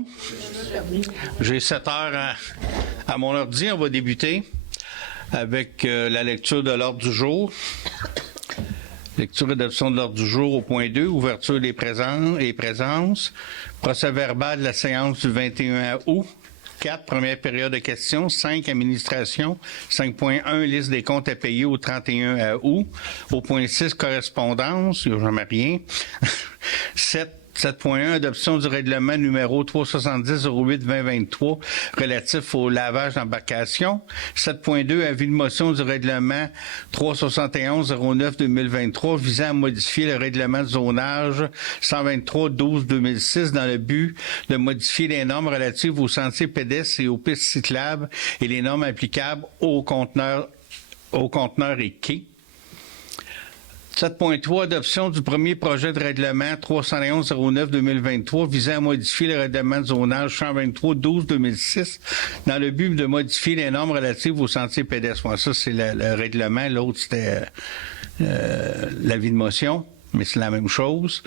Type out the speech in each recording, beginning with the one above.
monde? J'ai 7 heures à mon ordi. On va débuter avec la lecture de l'ordre du jour. Lecture et adoption de l'ordre du jour au point 2, ouverture des présences. Procès verbal de la séance du 21 août. 4, première période de questions. 5, administration. 5.1, liste des comptes à payer au 31 août. Au point 6, correspondance. Il n'y a jamais rien. 7.1, adoption du règlement numéro 370-08-2023 relatif au lavage d'embarcation. 7.2, avis de motion du règlement 371-09-2023 visant à modifier le règlement de zonage 123-12-2006 dans le but de modifier les normes relatives aux sentiers pédestres et aux pistes cyclables et les normes applicables aux conteneurs et quais. 7.3, adoption du premier projet de règlement 311-09-2023 visant à modifier le règlement de zonage 123-12-2006 dans le but de modifier les normes relatives aux sentiers pédestres. Bon, ça, c'est le règlement. L'autre, c'était l'avis de motion, mais c'est la même chose.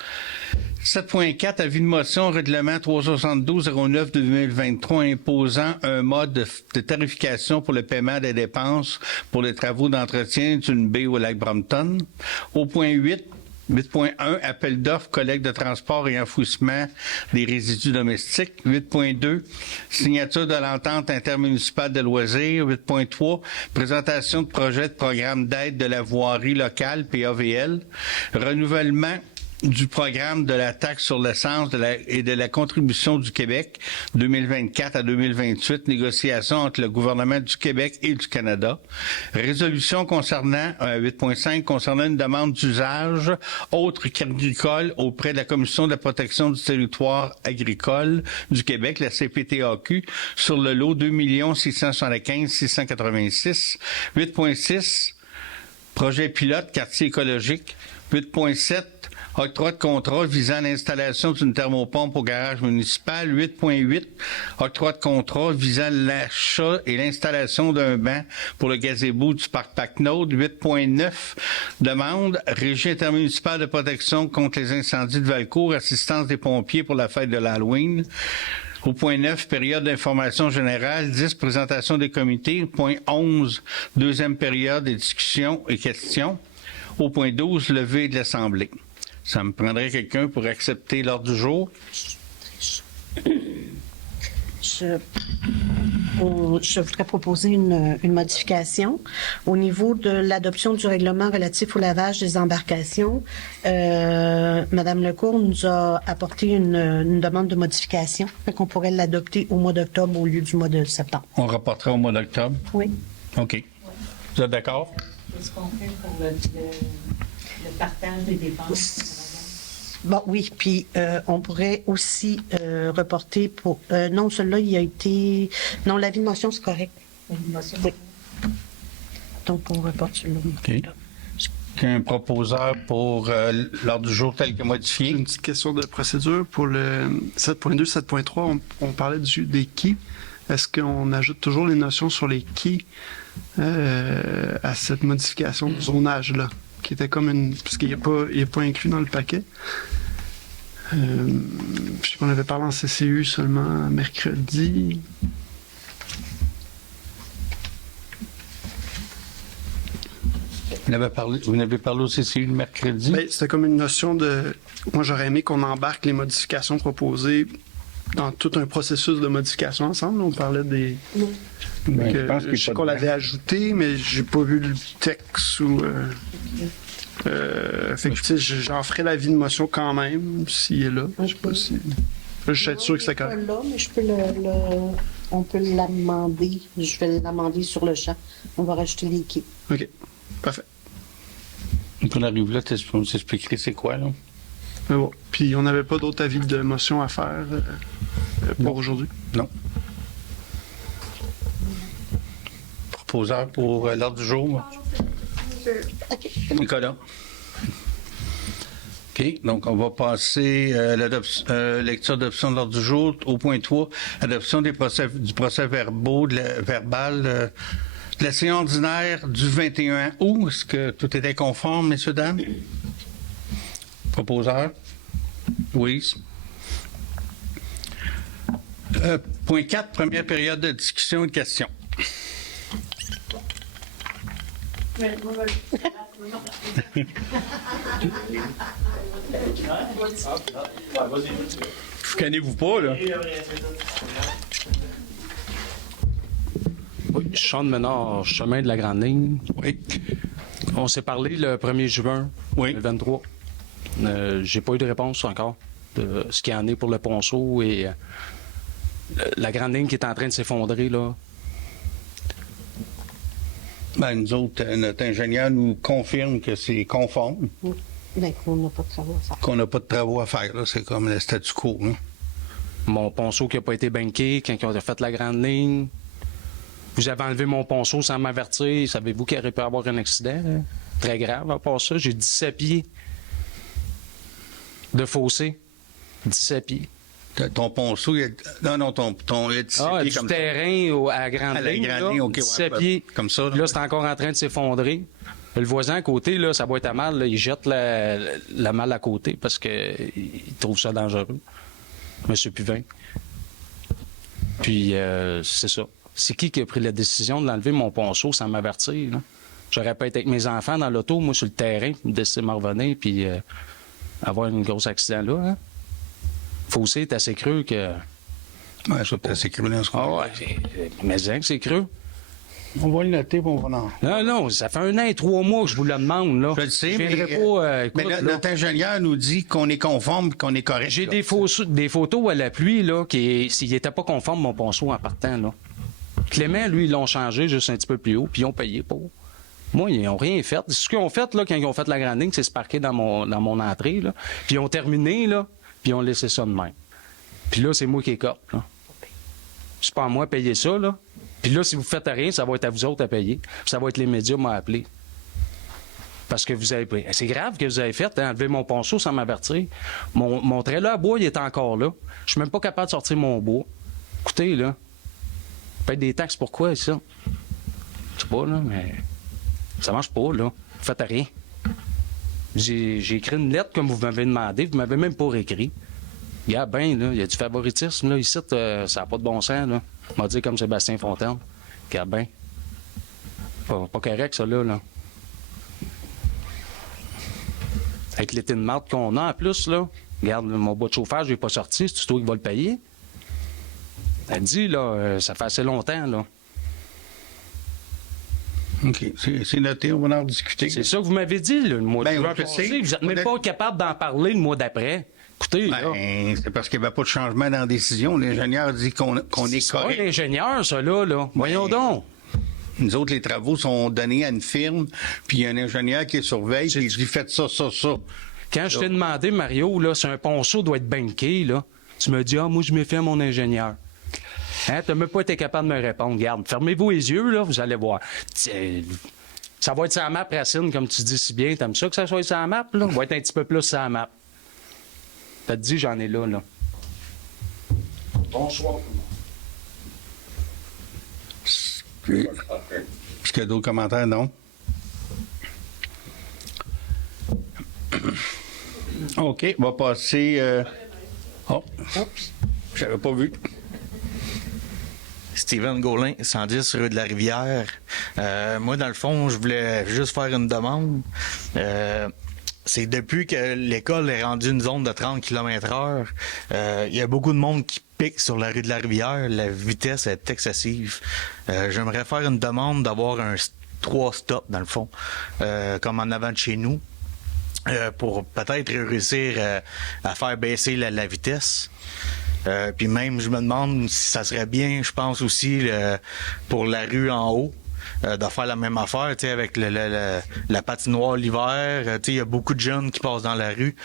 7.4, avis de motion, règlement 372-09-2023 imposant un mode de tarification pour le paiement des dépenses pour les travaux d'entretien d'une baie au lac Brompton. Au point 8.1, appel d'offres, collecte de transport et enfouissement des résidus domestiques. 8.2, signature de l'entente intermunicipale de loisirs. 8.3, présentation de projet de programme d'aide de la voirie locale, PAVL. Renouvellement du programme de la taxe sur l'essence et de la contribution du Québec 2024 à 2028, négociation entre le gouvernement du Québec et du Canada. Résolution concernant 8.5 concernant une demande d'usage autre qu'agricole auprès de la Commission de la protection du territoire agricole du Québec, la CPTAQ, sur le lot 2 675 686. 8.6 projet pilote quartier écologique. 8.7 octroi de contrat visant l'installation d'une thermopompe au garage municipal. 8.8, octroi de contrat visant l'achat et l'installation d'un banc pour le gazebo du parc Packnode. 8.9, demande, Régie intermunicipale de protection contre les incendies de Valcourt, assistance des pompiers pour la fête de l'Halloween. Au point 9, période d'information générale. 10, présentation des comités. Point 11, deuxième période des discussions et questions. Au point 12, levée de l'Assemblée. Ça me prendrait quelqu'un pour accepter l'ordre du jour. Je voudrais proposer une modification au niveau de l'adoption du règlement relatif au lavage des embarcations. Madame Lecourt nous a apporté une demande de modification, fait qu'on pourrait l'adopter au mois d'octobre au lieu du mois de septembre. On reportera au mois d'octobre? Oui. OK. Oui. Vous êtes d'accord? Qu'est-ce qu'on fait pour le partage des dépenses? Bon, oui, puis on pourrait aussi reporter pour... non, celui-là, il a été... Non, l'avis de motion, c'est correct. L'avis de motion? Oui. Donc, on reporte celui-là. OK. Est-ce qu'il y a un proposeur pour l'ordre du jour tel que modifié? Une petite question de procédure. Pour le 7.2, 7.3, on parlait des quais. Est-ce qu'on ajoute toujours les notions sur les quais à cette modification du zonage-là? Qui était comme une... Parce qu'il n'est pas inclus dans le paquet. Je sais qu'on avait parlé en CCU seulement mercredi. Vous n'avez parlé au CCU le mercredi? Ben, c'était comme une notion de... Moi, j'aurais aimé qu'on embarque les modifications proposées dans tout un processus de modification ensemble. On parlait des... Ben, je sais qu'on l'avait ajouté, mais j'ai pas vu le texte ou... fait que, tu sais, j'en ferai l'avis de motion quand même, s'il est là. Je sais pas si... Je suis sûr que c'est correct. Là, mais je peux on peut l'amender. Je vais l'amender sur le champ. On va rajouter les quais. OK. Parfait. Quand on arrive là, on s'expliquerait c'est quoi, là? Mais bon. Puis, on n'avait pas d'autres avis de motion à faire pour aujourd'hui? Non. Proposeur pour l'ordre du jour? Nicolas. OK. Donc, on va passer lecture d'adoption de l'ordre du jour. Au point 3, adoption du procès verbal de la séance ordinaire du 21 août. Est-ce que tout était conforme, messieurs, dames? Proposeur? Oui. Point 4, première période de discussion et de questions. Vous connaissez-vous pas, là? Oui, Sean Ménard, chemin de la Grande Ligne. Oui. On s'est parlé le 1er juin, Oui. le 23. J'ai pas eu de réponse encore de ce qu'il y en est pour le ponceau et la Grande Ligne qui est en train de s'effondrer, là. Ben, nous autres, notre ingénieur nous confirme que c'est conforme, Ben, qu'on n'a pas de travaux à faire. qu'on n'a pas de travaux à faire. Là. C'est comme le statu quo. Là. Mon ponceau qui n'a pas été banqué quand ils ont fait la Grande Ligne. Vous avez enlevé mon ponceau sans m'avertir. Savez-vous qu'il aurait pu avoir un accident? Là? Très grave à part ça. J'ai 17 pieds de fossé. 17 pieds. Ton ponceau, il a... non, il a 17 pieds Du comme terrain à la Grande À la Ligne. Grande là, Ligne, OK, 17 ouais, pieds. comme ça, là. Là, c'est encore en train de s'effondrer. Le voisin à côté, là, ça va être à mal. Là, il jette la malle à côté parce qu'il trouve ça dangereux. Monsieur Puvin. Puis, c'est ça. C'est qui a pris la décision de l'enlever mon ponceau sans m'avertir? Là? J'aurais pas été avec mes enfants dans l'auto, moi, sur le terrain, me décider de m'en revenir, puis avoir un gros accident là. Hein? Fossé est assez creux que... Ouais, ça peut être sécurisé dans ce Ah coin. ouais, mais c'est creux. On va le noter, puis on va en... Non, ça fait 1 an et 3 mois que je vous le demande, là. Je le sais, Je mais, viendrai pas, écoute, mais là, notre ingénieur nous dit qu'on est conforme, qu'on est correct. j'ai là. des photos à la pluie, là, s'il n'était pas conforme, mon ponceau en partant, là. Clément, lui, ils l'ont changé juste un petit peu plus haut, puis ils ont payé pour. Moi, ils n'ont rien fait. Ce qu'ils ont fait, là, quand ils ont fait la Grande Ligne, c'est se parquer dans mon entrée, là. Puis ils ont terminé, là, puis ils ont laissé ça de même. Puis là, c'est moi qui écorpe, là. C'est pas à moi de payer ça, là. Puis là, si vous faites rien, ça va être à vous autres à payer. Puis ça va être les médias m'ont appelé. Parce que vous avez pris. C'est grave que vous avez fait, hein, enlever mon ponceau sans m'avertir. Mon trailer à bois, il est encore là. Je suis même pas capable de sortir mon bois. Écoutez, là. Payer des taxes, pourquoi, ça? Je sais pas, là, mais. Ça marche pas, là. Vous faites rien. J'ai écrit une lettre comme vous m'avez demandé. Vous m'avez même pas réécrit. Regarde bien, là, il y a du favoritisme, là. Ici, ça n'a pas de bon sens, là. On va dire comme Sébastien Fontaine. Regarde bien. Pas correct, ça, là. Avec l'été de marde qu'on a, en plus, là. Regarde, mon bois de chauffage, il n'est pas sorti. C'est toi qui va le payer. Elle dit, là, ça fait assez longtemps, là. OK, c'est noté, on va en discuter. C'est ça que vous m'avez dit, là, le mois de Ben, juin je passé. sais. Vous n'êtes même pas capable d'en parler le mois d'après. Écoutez, là. Ben, c'est parce qu'il n'y avait pas de changement dans la décision. L'ingénieur dit qu'on est C'est pas correct. l'ingénieur, ça, là. Voyons donc. Nous autres, les travaux sont donnés à une firme, puis il y a un ingénieur qui surveille, puis il dit faites ça. Quand je t'ai demandé, Mario, là, si un ponceau doit être banqué, là, tu me dis, moi, je m'ai fait à mon ingénieur. Hein, t'as même pas été capable de me répondre. Regarde, fermez-vous les yeux, là, vous allez voir. Ça va être sur la map, Racine, comme tu dis si bien. T'aimes ça que ça soit sur la map, là? Ça va être un petit peu plus sur la map. T'as dit, j'en ai là. Bonsoir. Est-ce qu'il y a d'autres commentaires? Non? OK, on va passer... Oh, j'avais pas vu. Steven Gaulin, 110 rue de la Rivière. Moi, dans le fond, je voulais juste faire une demande. C'est depuis que l'école est rendue une zone de 30 km/h, il y a beaucoup de monde qui pique sur la rue de la Rivière. La vitesse est excessive. J'aimerais faire une demande d'avoir 3 stops, dans le fond, comme en avant de chez nous, pour peut-être réussir à faire baisser la vitesse. Puis même, je me demande si ça serait bien, je pense aussi, pour la rue en haut, de faire la même affaire, tu sais, avec la patinoire l'hiver. Tu sais, il y a beaucoup de jeunes qui passent dans la rue.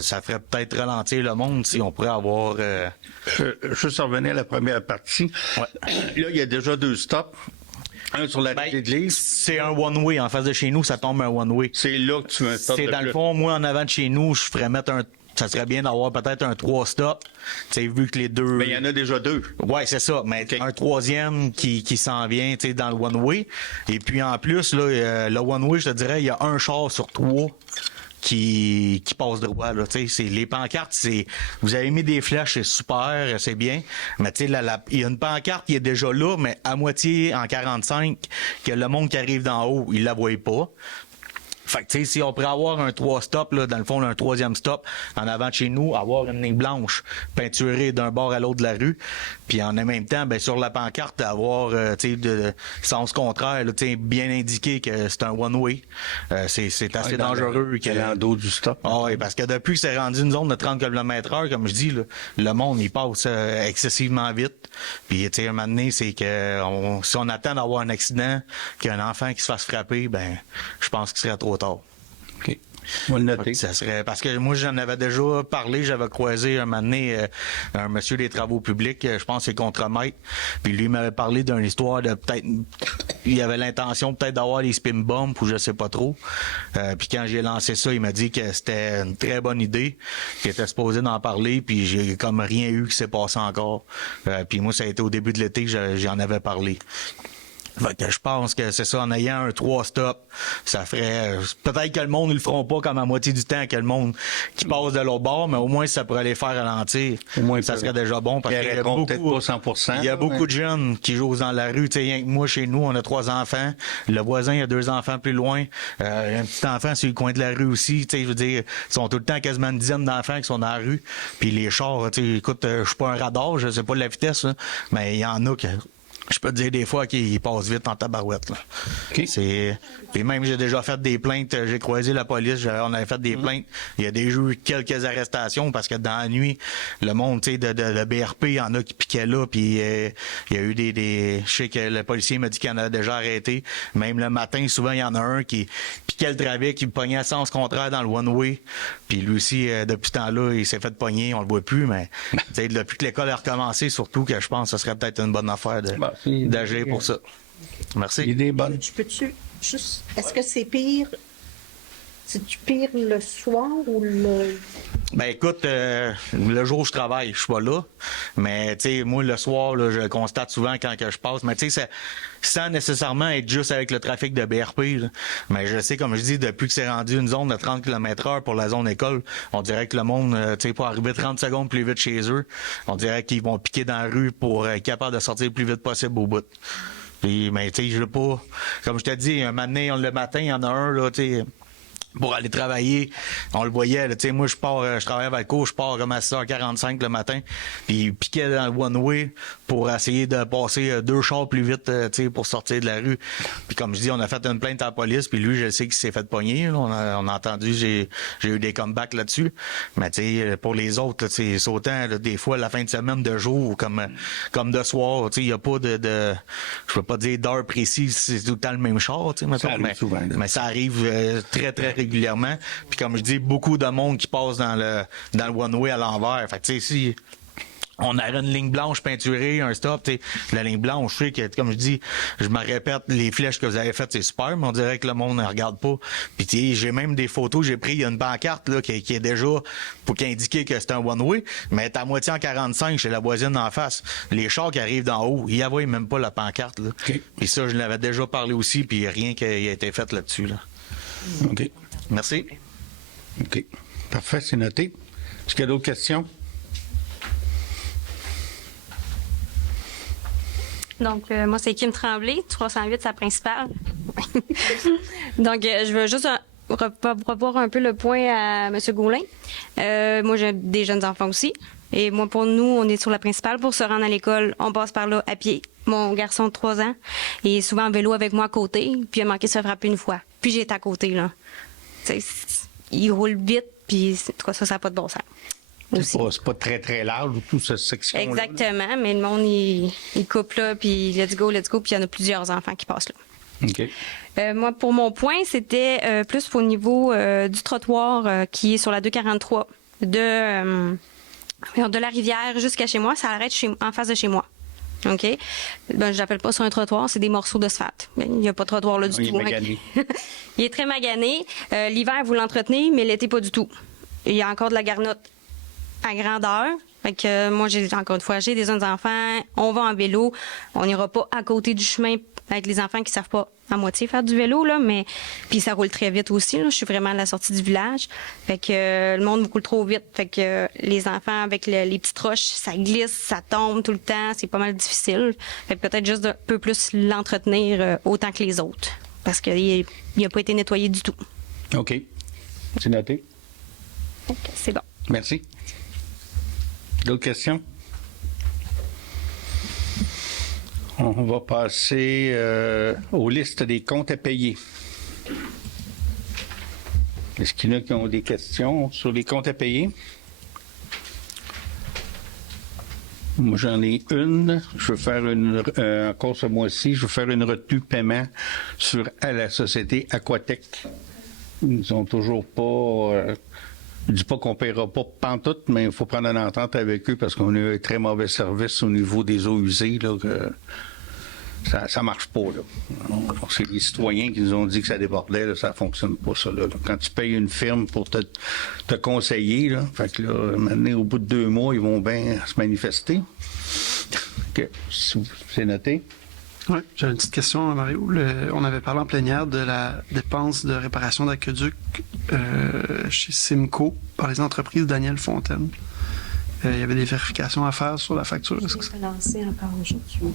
Ça ferait peut-être ralentir le monde si on pourrait avoir... Juste revenir à la première partie. Ouais. Là, il y a déjà 2 stops. Un sur la rue de l'église. C'est un one-way. En face de chez nous, ça tombe un one-way. C'est là que tu veux un stop C'est de dans le plus. fond, moi, en avant de chez nous, je ferais mettre ça serait bien d'avoir peut-être un 3 stops. Tu sais, vu que les deux... Mais il y en a déjà 2. Ouais, c'est ça. Mais un troisième qui s'en vient, tu sais, dans le one-way. Et puis, en plus, là, le one-way, je te dirais, il y a un char sur 3 qui passent droit. Là, les pancartes, vous avez mis des flèches, c'est super, c'est bien, mais il y a une pancarte qui est déjà là, mais à moitié en 45, que le monde qui arrive d'en haut, il la voit pas. Fait que, tu sais, si on pourrait avoir un 3 stop, là, dans le fond, un 3e stop en avant de chez nous, avoir une ligne blanche peinturée d'un bord à l'autre de la rue, puis en même temps, ben, sur la pancarte, avoir, tu sais, de sens contraire, tu sais, bien indiqué que c'est un one-way. C'est assez dangereux. Qu'elle est en dos du stop. Oui, parce que depuis que c'est rendu une zone de 30 km/h, comme je dis, là, le monde, il passe excessivement vite. Puis, tu sais, un moment donné, c'est que si on attend d'avoir un accident, qu'il y a un enfant qui se fasse frapper, ben, je pense qu'il serait trop tard. OK. On va le noter. Ça serait, parce que moi, j'en avais déjà parlé, j'avais croisé un moment donné un monsieur des travaux publics, je pense que c'est contremaître, puis lui m'avait parlé d'une histoire de peut-être, il avait l'intention peut-être d'avoir des spin bombs ou je sais pas trop, puis quand j'ai lancé ça, il m'a dit que c'était une très bonne idée, qu'il était supposé d'en parler, puis j'ai comme rien eu qui s'est passé encore, puis moi, ça a été au début de l'été que j'en avais parlé. Fait que je pense que c'est ça, en ayant un 3 stop, ça ferait... peut-être que le monde, ils le feront pas comme à moitié du temps que le monde qui passe de l'autre bord, mais au moins, ça pourrait les faire ralentir. Au moins, ça serait déjà bon. Parce qu'il y a beaucoup, peut-être pas 100%. Il y a beaucoup de jeunes qui jouent dans la rue. Tu sais, moi, chez nous, on a 3 enfants. Le voisin, il a 2 enfants plus loin. Un petit enfant sur le coin de la rue aussi. Tu sais, je veux dire, ils sont tout le temps quasiment une dizaine d'enfants qui sont dans la rue. Puis les chars, tu sais, écoute, je suis pas un radar, je sais pas la vitesse, là, mais il y en a que... Je peux te dire des fois qu'il passe vite en tabarouette. Là. Okay. Puis même, j'ai déjà fait des plaintes. J'ai croisé la police. On avait fait des plaintes. Il y a déjà eu quelques arrestations parce que dans la nuit, le monde de BRP, il y en a qui piquaient là. Puis il y a eu des... Je sais que le policier m'a dit qu'il en a déjà arrêté. Même le matin, souvent, il y en a un qui piquait le trafic, qui pognait à sens contraire dans le one-way. Puis lui aussi, depuis ce temps-là, il s'est fait pogner. On le voit plus, mais depuis que l'école a recommencé, surtout que je pense que ce serait peut-être une bonne affaire d'agir pour ça. Merci. L'idée est bonne. Je peux-tu juste... Est-ce que c'est pire... C'est-tu pire le soir ou le... Ben écoute, le jour où je travaille, je suis pas là. Mais tu sais, moi le soir, là, je le constate souvent quand que je passe. Mais tu sais, sans nécessairement être juste avec le trafic de BRP. Là. Mais je sais, comme je dis, depuis que c'est rendu une zone de 30 km/h pour la zone école, on dirait que le monde, tu sais, pour arriver 30 secondes plus vite chez eux, on dirait qu'ils vont piquer dans la rue pour être capable de sortir le plus vite possible au bout. Puis, mais tu sais, je veux pas... Comme je t'ai dit, un matin, le matin, il y en a un, là, tu sais... Pour aller travailler, on le voyait, tu sais, moi je travaille à Valco, je pars comme à 6h45 le matin, puis il piquait dans le one-way pour essayer de passer 2 chars plus vite, tu sais, pour sortir de la rue. Puis comme je dis, on a fait une plainte à la police, puis lui, je sais qu'il s'est fait pogner, là. On a entendu, j'ai eu des comebacks là-dessus, mais tu sais, pour les autres, tu sais, autant là, des fois la fin de semaine, de jour, comme de soir, tu sais, il y a pas de je peux pas dire d'heure précise, c'est tout le temps le même char, tu sais, mettons, mais ça arrive très, très régulièrement. Puis comme je dis, beaucoup de monde qui passe dans le one-way à l'envers. Fait que tu sais, si on a une ligne blanche peinturée, un stop, tu sais, la ligne blanche, je sais que, comme je dis, je me répète, les flèches que vous avez faites, c'est super, mais on dirait que le monde ne regarde pas. Puis tu sais, j'ai même des photos, j'ai pris, il y a une pancarte là, qui est déjà pour indiquer que c'est un one-way, mais elle est à moitié en 45 chez la voisine d'en face. Les chars qui arrivent d'en haut, ils n'avaient même pas la pancarte. Là. Okay. Puis ça, je l'avais déjà parlé aussi, puis rien qui a été fait là-dessus. Là. OK. Merci. OK. Parfait, c'est noté. Est-ce qu'il y a d'autres questions? Donc, moi, c'est Kim Tremblay, 308, sa principale. Donc, je veux juste revoir un peu le point à M. Gaulin. Moi, j'ai des jeunes enfants aussi. Et moi, pour nous, on est sur la principale. Pour se rendre à l'école, on passe par là à pied. Mon garçon de 3 ans est souvent en vélo avec moi à côté, puis il a manqué de se frapper une fois. Puis j'ai été à côté, là. T'sais, il roule vite, puis en tout cas, ça n'a pas de bon sens. C'est pas très, très large, toute cette section-là. Exactement, mais le monde, il coupe là, puis let's go, puis il y en a plusieurs enfants qui passent là. OK. Moi, pour mon point, c'était plus au niveau du trottoir qui est sur la 243 de la rivière jusqu'à chez moi. Ça arrête en face de chez moi. OK? Ben, je l'appelle pas sur un trottoir, c'est des morceaux d'asphalte. Il n'y a pas de trottoir là du tout. Il est magané. Il est très magané. L'hiver, vous l'entretenez, mais l'été, pas du tout. Il y a encore de la garnotte à grandeur. Fait que moi, encore une fois, j'ai des jeunes enfants, on va en vélo, on n'ira pas à côté du chemin avec les enfants qui savent pas à moitié faire du vélo, là, mais puis ça roule très vite aussi, là. Je suis vraiment à la sortie du village. Fait que le monde roule trop vite. Fait que les enfants avec les petites roches, ça glisse, ça tombe tout le temps, c'est pas mal difficile. Fait que peut-être juste un peu plus l'entretenir autant que les autres. Parce qu'il n'a pas été nettoyé du tout. OK. C'est noté. Donc, c'est bon. Merci. D'autres questions? On va passer aux listes des comptes à payer. Est-ce qu'il y en a qui ont des questions sur les comptes à payer? Moi, j'en ai une. Je veux faire encore ce mois-ci, je veux faire une retenue paiement à la société Aquatech. Ils ont toujours pas... je ne dis pas qu'on ne paiera pas pantoute, mais il faut prendre une entente avec eux parce qu'on a eu un très mauvais service au niveau des eaux usées. Là, que ça ne marche pas. Là. C'est les citoyens qui nous ont dit que ça débordait. Là, ça ne fonctionne pas, ça. Là. Quand tu payes une firme pour te conseiller, là, fait que là, maintenant, au bout de 2 mois, ils vont bien se manifester. OK. C'est noté. Oui, j'ai une petite question, Mario. On avait parlé en plénière de la dépense de réparation d'aqueduc chez Simco par les entreprises Daniel Fontaine. Il y avait des vérifications à faire sur la facture. Est-ce que Je vais lancer encore aujourd'hui.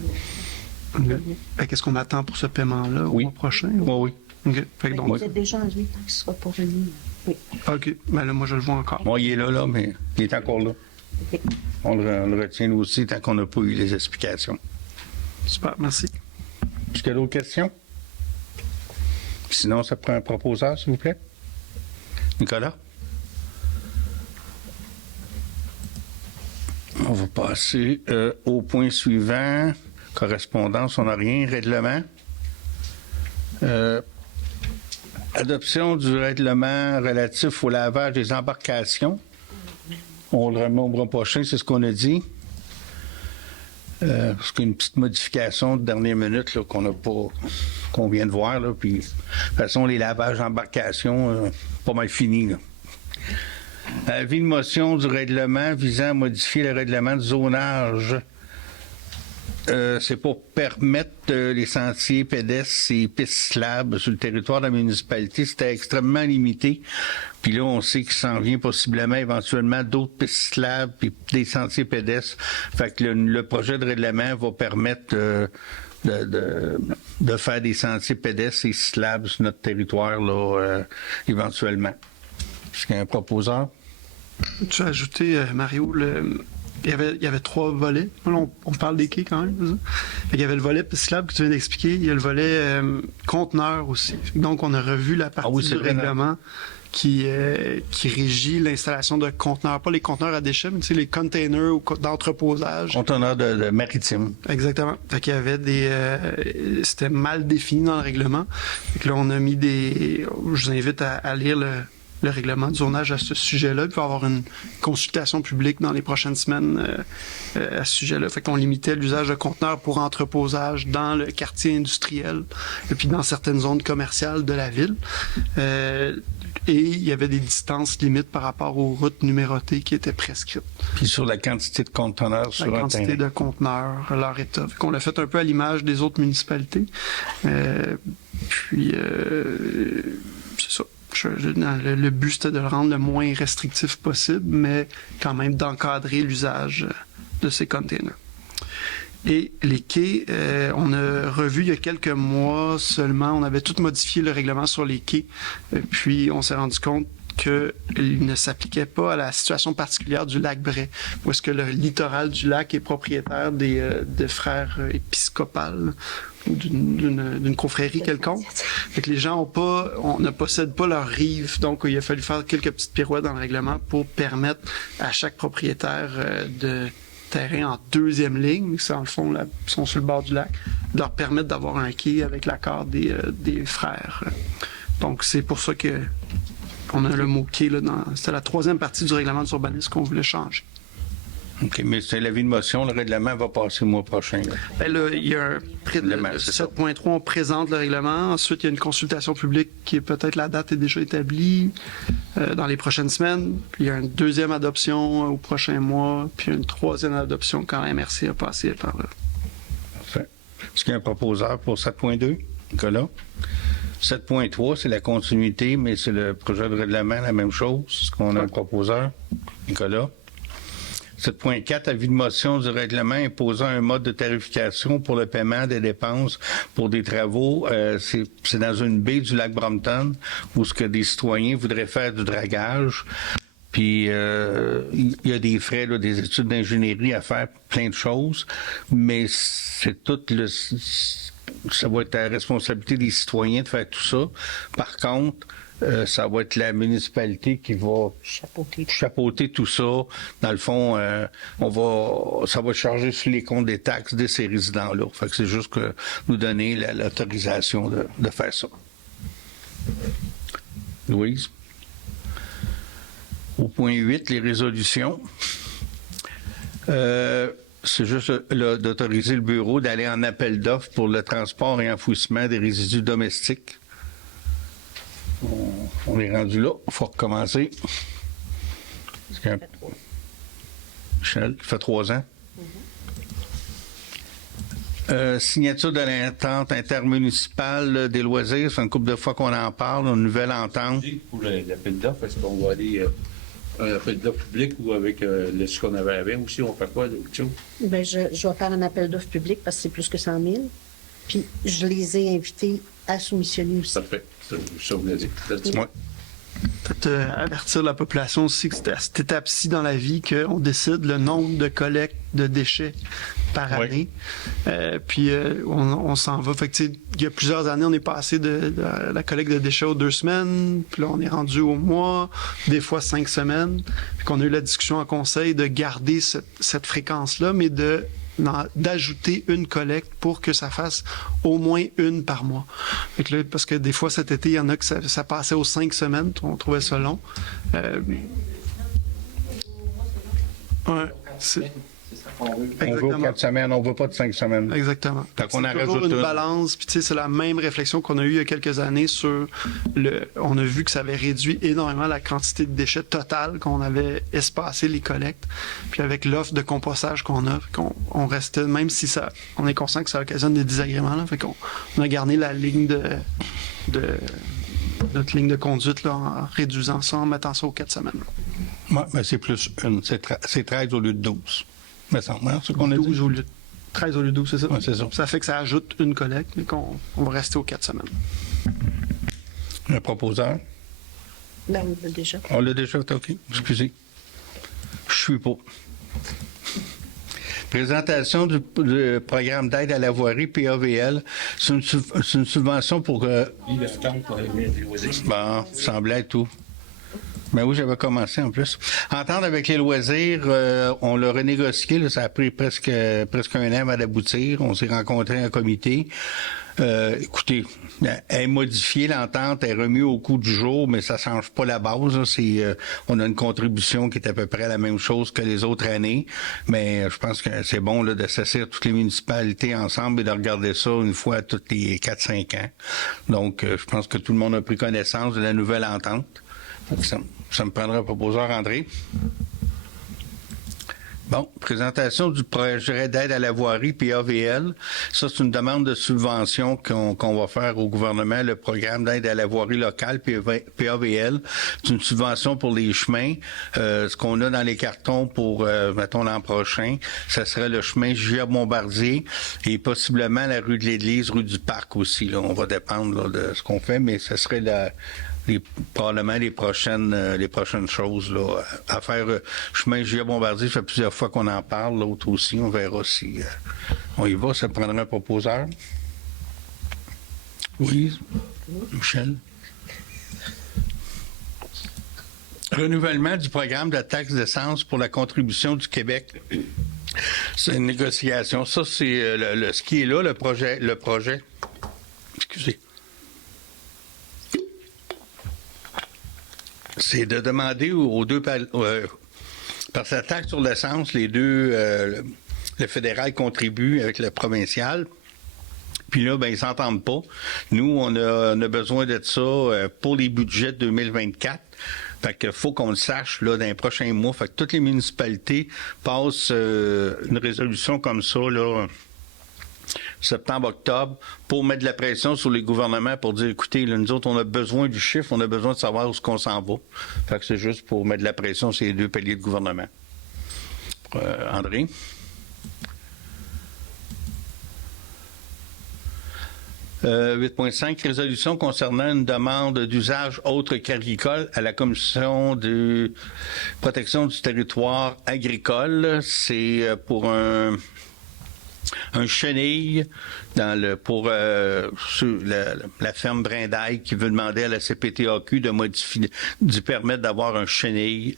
qu'est-ce qu'on attend pour ce paiement-là au mois prochain? Oui, oui. OK. Fait que donc, Il est déjà en lui tant qu'il sera pas remis. Oui. OK. Ben là, moi, je le vois encore. Moi, il est là, mais il est encore là. OK. On le retient nous aussi tant qu'on n'a pas eu les explications. Super, merci. Est-ce qu'il y a d'autres questions? Sinon, ça prend un proposeur, s'il vous plaît. Nicolas? On va passer au point suivant. Correspondance, on n'a rien. Règlement. Adoption du règlement relatif au lavage des embarcations. On le remet au mois prochain, c'est ce qu'on a dit. Parce qu'il y a une petite modification de dernière minute là, qu'on vient de voir. Là, puis, de toute façon, les lavages d'embarcation, pas mal fini. Là. Avis de motion du règlement visant à modifier le règlement de zonage. C'est pour permettre les sentiers pédestres et pistes slab sur le territoire de la municipalité. C'était extrêmement limité. Puis là, on sait qu'il s'en vient possiblement, éventuellement, d'autres pistes slab et des sentiers pédestres. Fait que le projet de règlement va permettre de faire des sentiers pédestres et slab sur notre territoire, là, éventuellement. Est-ce qu'il y a un proposeur? Tu as ajouté, Mario, il y avait 3 volets. Là, on parle des quais quand même. C'est ça? Il y avait le volet slab que tu viens d'expliquer. Il y a le volet conteneur aussi. Donc, on a revu la partie du règlement qui régit l'installation de conteneurs. Pas les conteneurs à déchets, mais les containers d'entreposage. Conteneur de maritime. Exactement. Fait qu'il y avait c'était mal défini dans le règlement. Fait que là, on a mis je vous invite à lire le règlement de zonage à ce sujet-là. Il va y avoir une consultation publique dans les prochaines semaines à ce sujet-là. Fait qu'on limitait l'usage de conteneurs pour entreposage dans le quartier industriel et puis dans certaines zones commerciales de la ville. Et il y avait des distances limites par rapport aux routes numérotées qui étaient prescrites. Puis sur la quantité de conteneurs sur un terrain. La quantité de conteneurs, leur état. Fait qu'on l'a fait un peu à l'image des autres municipalités. Puis, c'est ça. Le but, c'était de le rendre le moins restrictif possible, mais quand même d'encadrer l'usage de ces containers. Et les quais, on a revu il y a quelques mois seulement, on avait tout modifié le règlement sur les quais, puis on s'est rendu compte qu'il ne s'appliquait pas à la situation particulière du lac Bray, où est-ce que le littoral du lac est propriétaire des frères épiscopales ou d'une confrérie quelconque. Fait que les gens ne possèdent pas leur rive, donc il a fallu faire quelques petites pirouettes dans le règlement pour permettre à chaque propriétaire de terrain en deuxième ligne, qui en le fond sont sur le bord du lac, de leur permettre d'avoir un quai avec l'accord des frères. Donc c'est pour ça que on a le mot quai là, c'était la 3e partie du règlement d'urbanisme qu'on voulait changer. OK, mais c'est l'avis de motion. Le règlement va passer le mois prochain. Là. Ben là, il y a C'est ça. 7.3, on présente le règlement. Ensuite, il y a une consultation publique qui est peut-être la date est déjà établie dans les prochaines semaines. Puis il y a une deuxième adoption au prochain mois. Puis une troisième adoption quand MRC a passé par là. Parfait. Est-ce qu'il y a un proposeur pour 7.2, Nicolas? 7.3, c'est la continuité, mais c'est le projet de règlement, la même chose. Est-ce qu'on a un proposeur? Nicolas? 7.4, avis de motion du règlement imposant un mode de tarification pour le paiement des dépenses pour des travaux. C'est dans une baie du lac Brompton où ce que des citoyens voudraient faire du dragage. Puis il y a des frais, là, des études d'ingénierie à faire, plein de choses, mais c'est tout ça va être la responsabilité des citoyens de faire tout ça. Par contre, ça va être la municipalité qui va chapeauter tout ça. Dans le fond, ça va charger sur les comptes des taxes de ces résidents-là. Fait que c'est juste que nous donner l'autorisation de faire ça. Louise? Au point 8, les résolutions. C'est juste d'autoriser le bureau d'aller en appel d'offres pour le transport et enfouissement des résidus domestiques. On est rendu là. Il faut recommencer. Michel, il fait 3 ans. Signature de l'entente intermunicipale des loisirs. C'est une couple de fois qu'on en parle. Une nouvelle entente. Pour l'appel d'offres, est-ce qu'on va aller un appel d'offres public ou avec ce qu'on avait avant aussi, on fait quoi d'autre chose? Ben, je vais faire un appel d'offres public parce que c'est plus que 100 000. Puis je les ai invités à soumissionner aussi. Parfait. Ça vous l'a dit. Ouais. Peut-être avertir la population aussi que c'est à cette étape-ci dans la vie qu'on décide le nombre de collectes de déchets par année. Puis on s'en va. Fait que, il y a plusieurs années, on est passé de la collecte de déchets aux 2 semaines. Puis là, on est rendu au mois, des fois 5 semaines. Puis qu'on a eu la discussion en conseil de garder cette fréquence-là, mais d'ajouter une collecte pour que ça fasse au moins une par mois. Fait que là, parce que des fois, cet été, il y en a que ça passait aux 5 semaines. On trouvait ça long. On veut aux 4 semaines, on ne veut pas de 5 semaines. Exactement. Donc, on en C'est toujours rajoute une une. balance. Puis, tu sais, c'est la même réflexion qu'on a eue il y a quelques années sur on a vu que ça avait réduit énormément la quantité de déchets totale qu'on avait espacé les collectes. Puis, avec l'offre de compostage qu'on a, on restait, même si on est conscient que ça occasionne des désagréments, là, fait qu'on a gardé la ligne notre ligne de conduite là, en réduisant ça, en mettant ça aux 4 semaines. Ouais, mais c'est plus une. C'est 13 au lieu de 12. Mais ça, c'est ce qu'on a 12 dit. au lieu de 13 au lieu de 12, c'est ça? Ouais, c'est ça. Ça fait que ça ajoute une collecte, mais qu'on va rester aux 4 semaines. Un proposeur. Ben, on l'a déjà. On l'a déjà, OK. Excusez. Je suis pas. Présentation du programme d'aide à la voirie PAVL. C'est une subvention pour... Bon, ça semblait tout. Ben oui, j'avais commencé en plus. Entendre avec les loisirs, on l'a renégocié, là, ça a pris presque 1 an avant d'aboutir. On s'est rencontrés en comité. Écoutez, elle est modifiée, l'entente est remise au coup du jour, mais ça change pas la base. Là. On a une contribution qui est à peu près la même chose que les autres années, mais je pense que c'est bon là, de s'asseoir toutes les municipalités ensemble et de regarder ça une fois tous les 4-5 ans. Donc, je pense que tout le monde a pris connaissance de la nouvelle entente. Ça me prendra un proposeur, André. Bon, présentation du projet d'aide à la voirie PAVL. Ça, c'est une demande de subvention qu'on va faire au gouvernement, le programme d'aide à la voirie locale, PAVL. C'est une subvention pour les chemins. Ce qu'on a dans les cartons pour, mettons, l'an prochain, ça serait le chemin J.A. et possiblement la rue de l'Église, rue du Parc aussi. Là. On va dépendre là, de ce qu'on fait, mais ce serait probablement les prochaines choses là, à faire. Chemin J.A. Bombardier, ça fait plusieurs fois qu'on en parle, l'autre aussi, on verra si on y va, ça prendra un proposeur. Oui, Michel. Renouvellement du programme de taxe d'essence pour la contribution du Québec. C'est une négociation. Ça, c'est ce qui est là, le projet. Excusez. C'est de demander aux deux Parce que la taxe sur l'essence, les deux, le fédéral contribue avec le provincial. Puis là, ben ils s'entendent pas. Nous, on a besoin de ça pour les budgets 2024. Fait que faut qu'on le sache là dans les prochains mois. Fait que toutes les municipalités passent une résolution comme ça là, septembre-octobre, pour mettre de la pression sur les gouvernements pour dire, écoutez, là, nous autres, on a besoin du chiffre, on a besoin de savoir où est-ce qu'on s'en va. Fait que c'est juste pour mettre de la pression sur les deux paliers de gouvernement. André? Euh, 8.5, résolution concernant une demande d'usage autre qu'agricole à la Commission de protection du territoire agricole. C'est pour un chenille pour la ferme Brindaille qui veut demander à la CPTAQ de modifier, de permettre d'avoir un chenille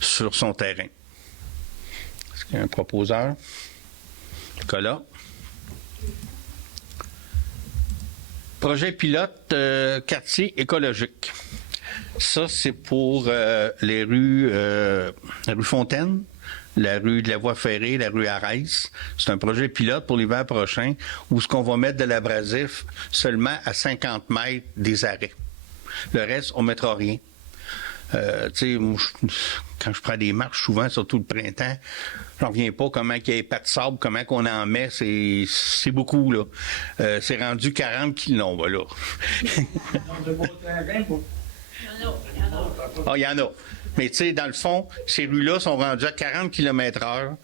sur son terrain. Est-ce qu'il y a un proposeur? Nicolas? Projet pilote quartier écologique. Ça, c'est pour les rues, la rue Fontaine, la rue de la Voie ferrée, la rue Arès. C'est un projet pilote pour l'hiver prochain où ce qu'on va mettre de l'abrasif seulement à 50 mètres des arrêts. Le reste, on ne mettra rien. Tu sais, quand je prends des marches, souvent, surtout le printemps, j'en reviens pas comment il n'y ait pas de sable, comment qu'on en met, c'est beaucoup, là. C'est rendu 40 kilos, non, voilà. Ah, il y en a. Mais tu sais, dans le fond, ces rues-là sont rendues à 40 km/h.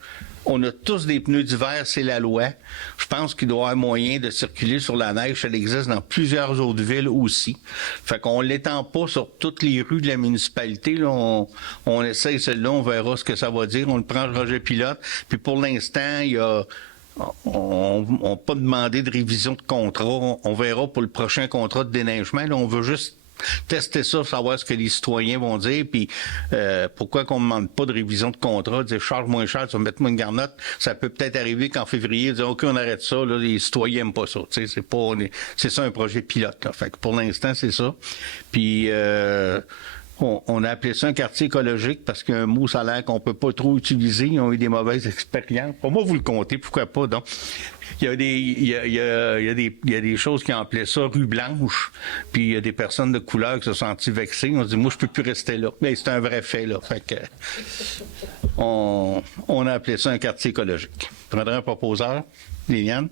On a tous des pneus d'hiver, c'est la loi. Je pense qu'il doit y avoir moyen de circuler sur la neige. Ça existe dans plusieurs autres villes aussi. Fait qu'on l'étend pas sur toutes les rues de la municipalité. Là, on essaye celle-là, on verra ce que ça va dire. On le prend le projet pilote. Puis pour l'instant, il y a... On n'a pas demandé de révision de contrat. On verra pour le prochain contrat de déneigement. Là, on veut juste tester ça, savoir ce que les citoyens vont dire, puis pourquoi qu'on ne demande pas de révision de contrat, dire charge moins cher, tu vas mettre moins une garnotte. Ça peut peut-être arriver qu'en février, dire OK, on arrête ça, là, les citoyens n'aiment pas ça. C'est ça un projet pilote. Là. Fait que pour l'instant, c'est ça. Puis on a appelé ça un quartier écologique parce qu'un mot, ça a l'air qu'on peut pas trop utiliser. Ils ont eu des mauvaises expériences. Pour moi, vous le comptez, pourquoi pas, donc. Il y a des choses qui ont appelé ça rue blanche, puis il y a des personnes de couleur qui se sont senties vexées. On se dit, moi, je peux plus rester là. Mais c'est un vrai fait, là. Fait que, on a appelé ça un quartier écologique. Je prendrai un proposeur, Liliane.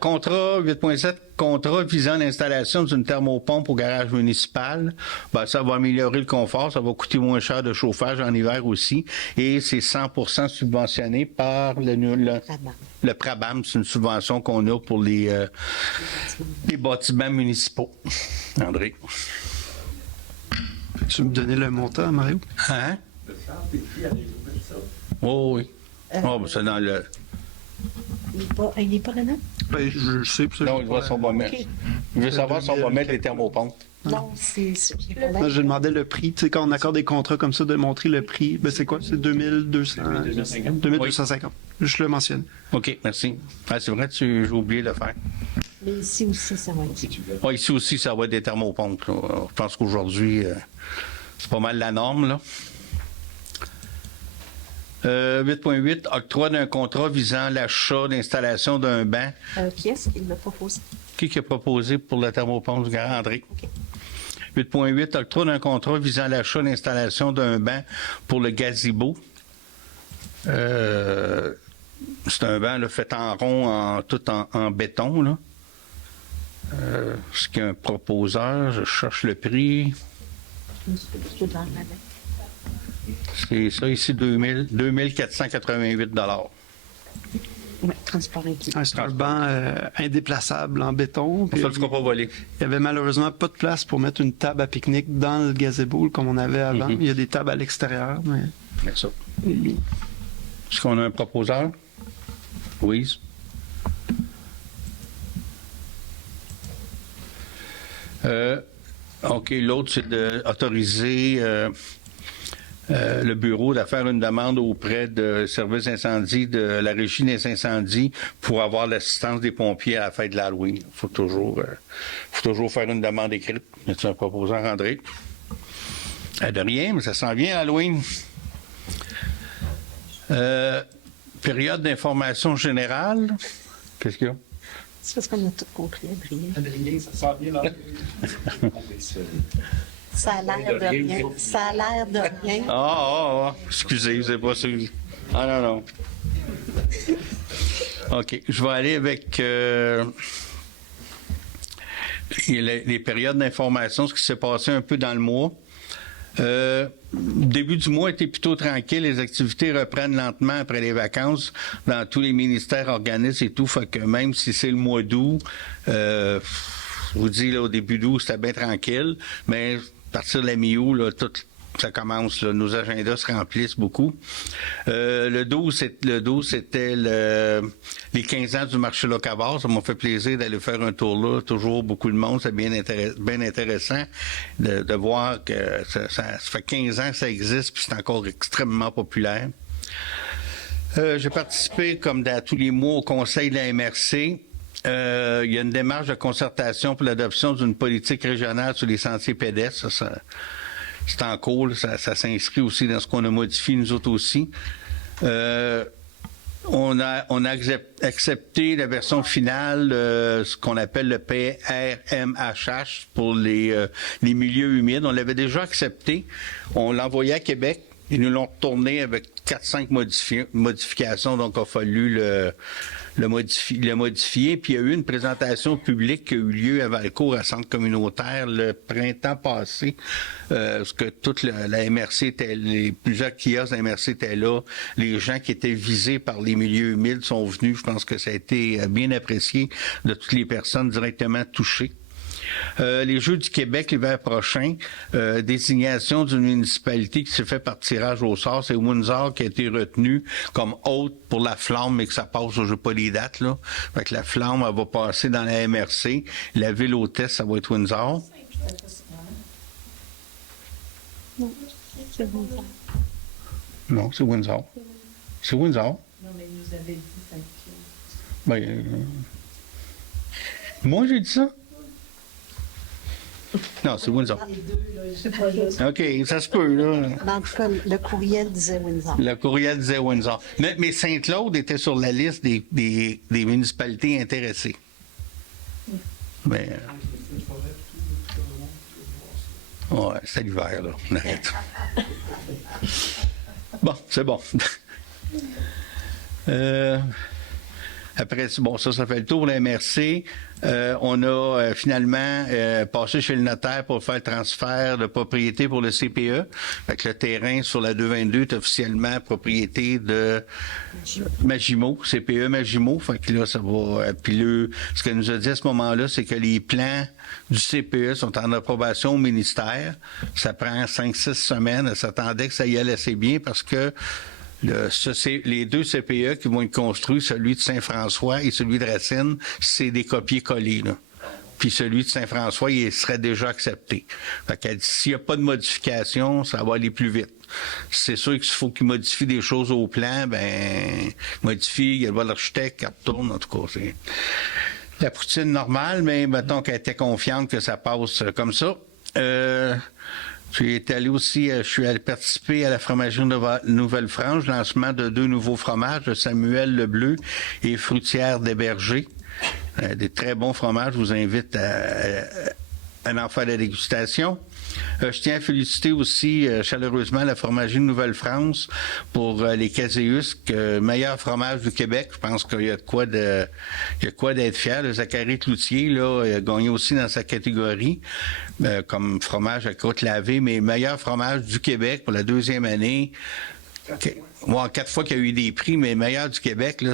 Contrat 8.7, contrat visant l'installation d'une thermopompe au garage municipal. Ben, ça va améliorer le confort, ça va coûter moins cher de chauffage en hiver aussi. Et c'est 100% subventionné par le Prabam. C'est une subvention qu'on a pour les bâtiments municipaux. André. Tu me donner le montant, Mario? Hein? Oh, oui. Oh, ben, c'est dans le... Il n'est pas là-dedans? Ben, je sais. Non, il va si on va mettre. Je veux savoir si on va mettre les thermopompes. Non, c'est... Moi, je demandais le prix. Tu sais, quand on accorde des contrats comme ça, de montrer le prix, ben c'est quoi? C'est 2250. Je le mentionne. OK, merci. Ah, c'est vrai, j'ai oublié de le faire. Mais ici aussi, ça va être... Oui, ici aussi, ça va être des thermopompes. Là. Je pense qu'aujourd'hui, c'est pas mal la norme, là. 8.8, octroi d'un contrat visant l'achat d'installation d'un banc. Qui est-ce qui l'a proposé? Qui a proposé pour la thermopompe du garage? André. Okay. 8.8, octroi d'un contrat visant l'achat d'installation d'un banc pour le gazebo. C'est un banc là, fait en rond, tout en béton. Là. Est-ce qu'il y a un proposeur? Je cherche le prix. C'est ça ici, 2488 $. Oui, transport inclus. C'est un banc indéplaçable en béton. Ça ne le fera pas voler. Il y avait malheureusement pas de place pour mettre une table à pique-nique dans le gazebo comme on avait avant. Il y a des tables à l'extérieur. Mais... Merci. Est-ce qu'on a un proposeur? Oui. OK, l'autre, c'est d'autoriser le bureau de faire une demande auprès de service incendie de la Régie des incendies pour avoir l'assistance des pompiers à la fête de l'Halloween. Il faut toujours faire une demande écrite. Y a-t-il un proposeur, André? De rien, mais ça s'en vient, Halloween. Période d'information générale. Qu'est-ce qu'il y a? C'est parce qu'on a tout compris, Adrien. Adrien, ça sent bien là. Ça a l'air de rien. Ça a l'air de rien. Excusez, c'est pas sûr. Ah non. OK, je vais aller avec les périodes d'information, ce qui s'est passé un peu dans le mois. Début du mois était plutôt tranquille. Les activités reprennent lentement après les vacances dans tous les ministères, organismes et tout. Fait que même si c'est le mois d'août, je vous dis, là, au début d'août, c'était bien tranquille. Mais à partir de la mi-août, là, tout ça commence, là, nos agendas se remplissent beaucoup. Le 12, c'était les 15 ans du marché Locavor. Ça m'a fait plaisir d'aller faire un tour là. Toujours beaucoup de monde. C'est bien intéressant de voir que ça fait 15 ans que ça existe puis c'est encore extrêmement populaire. J'ai participé, comme tous les mois, au conseil de la MRC. Il y a une démarche de concertation pour l'adoption d'une politique régionale sur les sentiers pédestres. C'est en cours, là, ça s'inscrit aussi dans ce qu'on a modifié, nous autres aussi. On a accepté la version finale, ce qu'on appelle le PRMHH pour les milieux humides. On l'avait déjà accepté. On l'a envoyé à Québec. Ils nous l'ont retourné avec 4-5 modifications, donc il a fallu le modifier. Puis il y a eu une présentation publique qui a eu lieu à Valcourt, à Centre communautaire, le printemps passé, parce que toute la MRC était, plusieurs kiosques de la MRC étaient là. Les gens qui étaient visés par les milieux humides sont venus. Je pense que ça a été bien apprécié de toutes les personnes directement touchées. Les Jeux du Québec l'hiver prochain, désignation d'une municipalité qui s'est fait par tirage au sort, c'est Windsor qui a été retenu comme hôte pour la flamme, mais que ça passe, je n'ai pas les dates, là. Fait que la flamme, elle va passer dans la MRC. La ville hôtesse, ça va être Windsor. Non, c'est Windsor. C'est Windsor. Non, mais il nous avait dit Saint-Pierre. Ben, moi, j'ai dit ça? Non, c'est Windsor. OK, ça se peut, là. En tout cas, le courriel disait Windsor. Le courriel disait Windsor. Mais Saint-Claude était sur la liste des municipalités intéressées. Mais. Ouais, c'est l'hiver, là. On arrête. Bon, c'est bon. Après, bon, ça fait le tour de la MRC. On a finalement passé chez le notaire pour faire le transfert de propriété pour le CPE. Fait que le terrain sur la 222 est officiellement propriété de Magimo, CPE Magimo. Fait que là, ça va. Puis ce qu'elle nous a dit à ce moment-là, c'est que les plans du CPE sont en approbation au ministère. Ça prend 5-6 semaines. Elle s'attendait que ça y allait assez bien parce que les deux CPE qui vont être construits, celui de Saint-François et celui de Racine, c'est des copier-coller, là. Puis celui de Saint-François, il serait déjà accepté. Fait qu'elle dit, s'il n'y a pas de modification, ça va aller plus vite. C'est sûr qu'il faut qu'il modifie des choses au plan, modifie, il y a le l'architecte qui retourne, en tout cas. C'est la poutine normale, mais mettons qu'elle était confiante que ça passe comme ça. J'ai allé aussi, je suis allé participer à la fromagerie Nouvelle-France, lancement de 2 nouveaux fromages, de Samuel le Bleu et Fruitière des Bergers. Des très bons fromages, je vous invite à en faire la dégustation. Je tiens à féliciter aussi chaleureusement la fromagerie Nouvelle-France pour les Caséusques, meilleur fromage du Québec. Je pense qu'il y a de quoi d'être fier. Le Zachary Cloutier, là, il a gagné aussi dans sa catégorie comme fromage à croûte lavée, mais meilleur fromage du Québec pour la 2e année. 4 fois qu'il y a eu des prix, mais meilleur du Québec, là.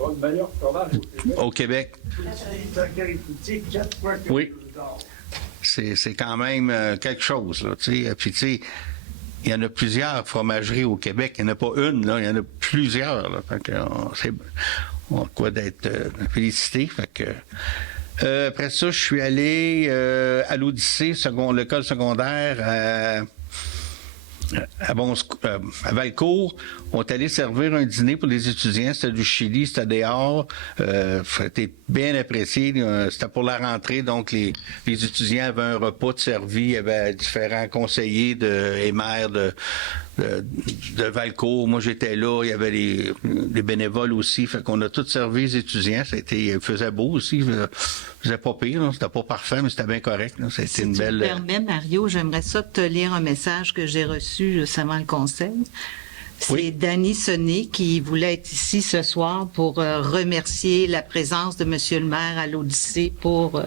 Le meilleur fromage au Québec. Oui. C'est quand même quelque chose, là, tu sais. Puis, tu sais, il y en a plusieurs fromageries au Québec. Il n'y en a pas une, là. Il y en a plusieurs, là. Fait que, on a quoi d'être félicité. Fait que, après ça, je suis allé à l'Odyssée, l'école secondaire à Valcourt, on est allé servir un dîner pour les étudiants. C'était du Chili, c'était dehors. C'était bien apprécié. C'était pour la rentrée, donc les étudiants avaient un repas de servi. Il y avait différents conseillers et maires de Valcourt. Moi, j'étais là. Il y avait les bénévoles aussi. Fait qu'on a tous servi les étudiants. Il faisait beau aussi. Il faisait pas pire. Là. C'était pas parfait, mais c'était bien correct. Là. C'était une belle... Si tu me permets, Mario, j'aimerais ça te lire un message que j'ai reçu juste avant le conseil. C'est Danny Sonnet qui voulait être ici ce soir pour remercier la présence de Monsieur le maire à l'Odyssée pour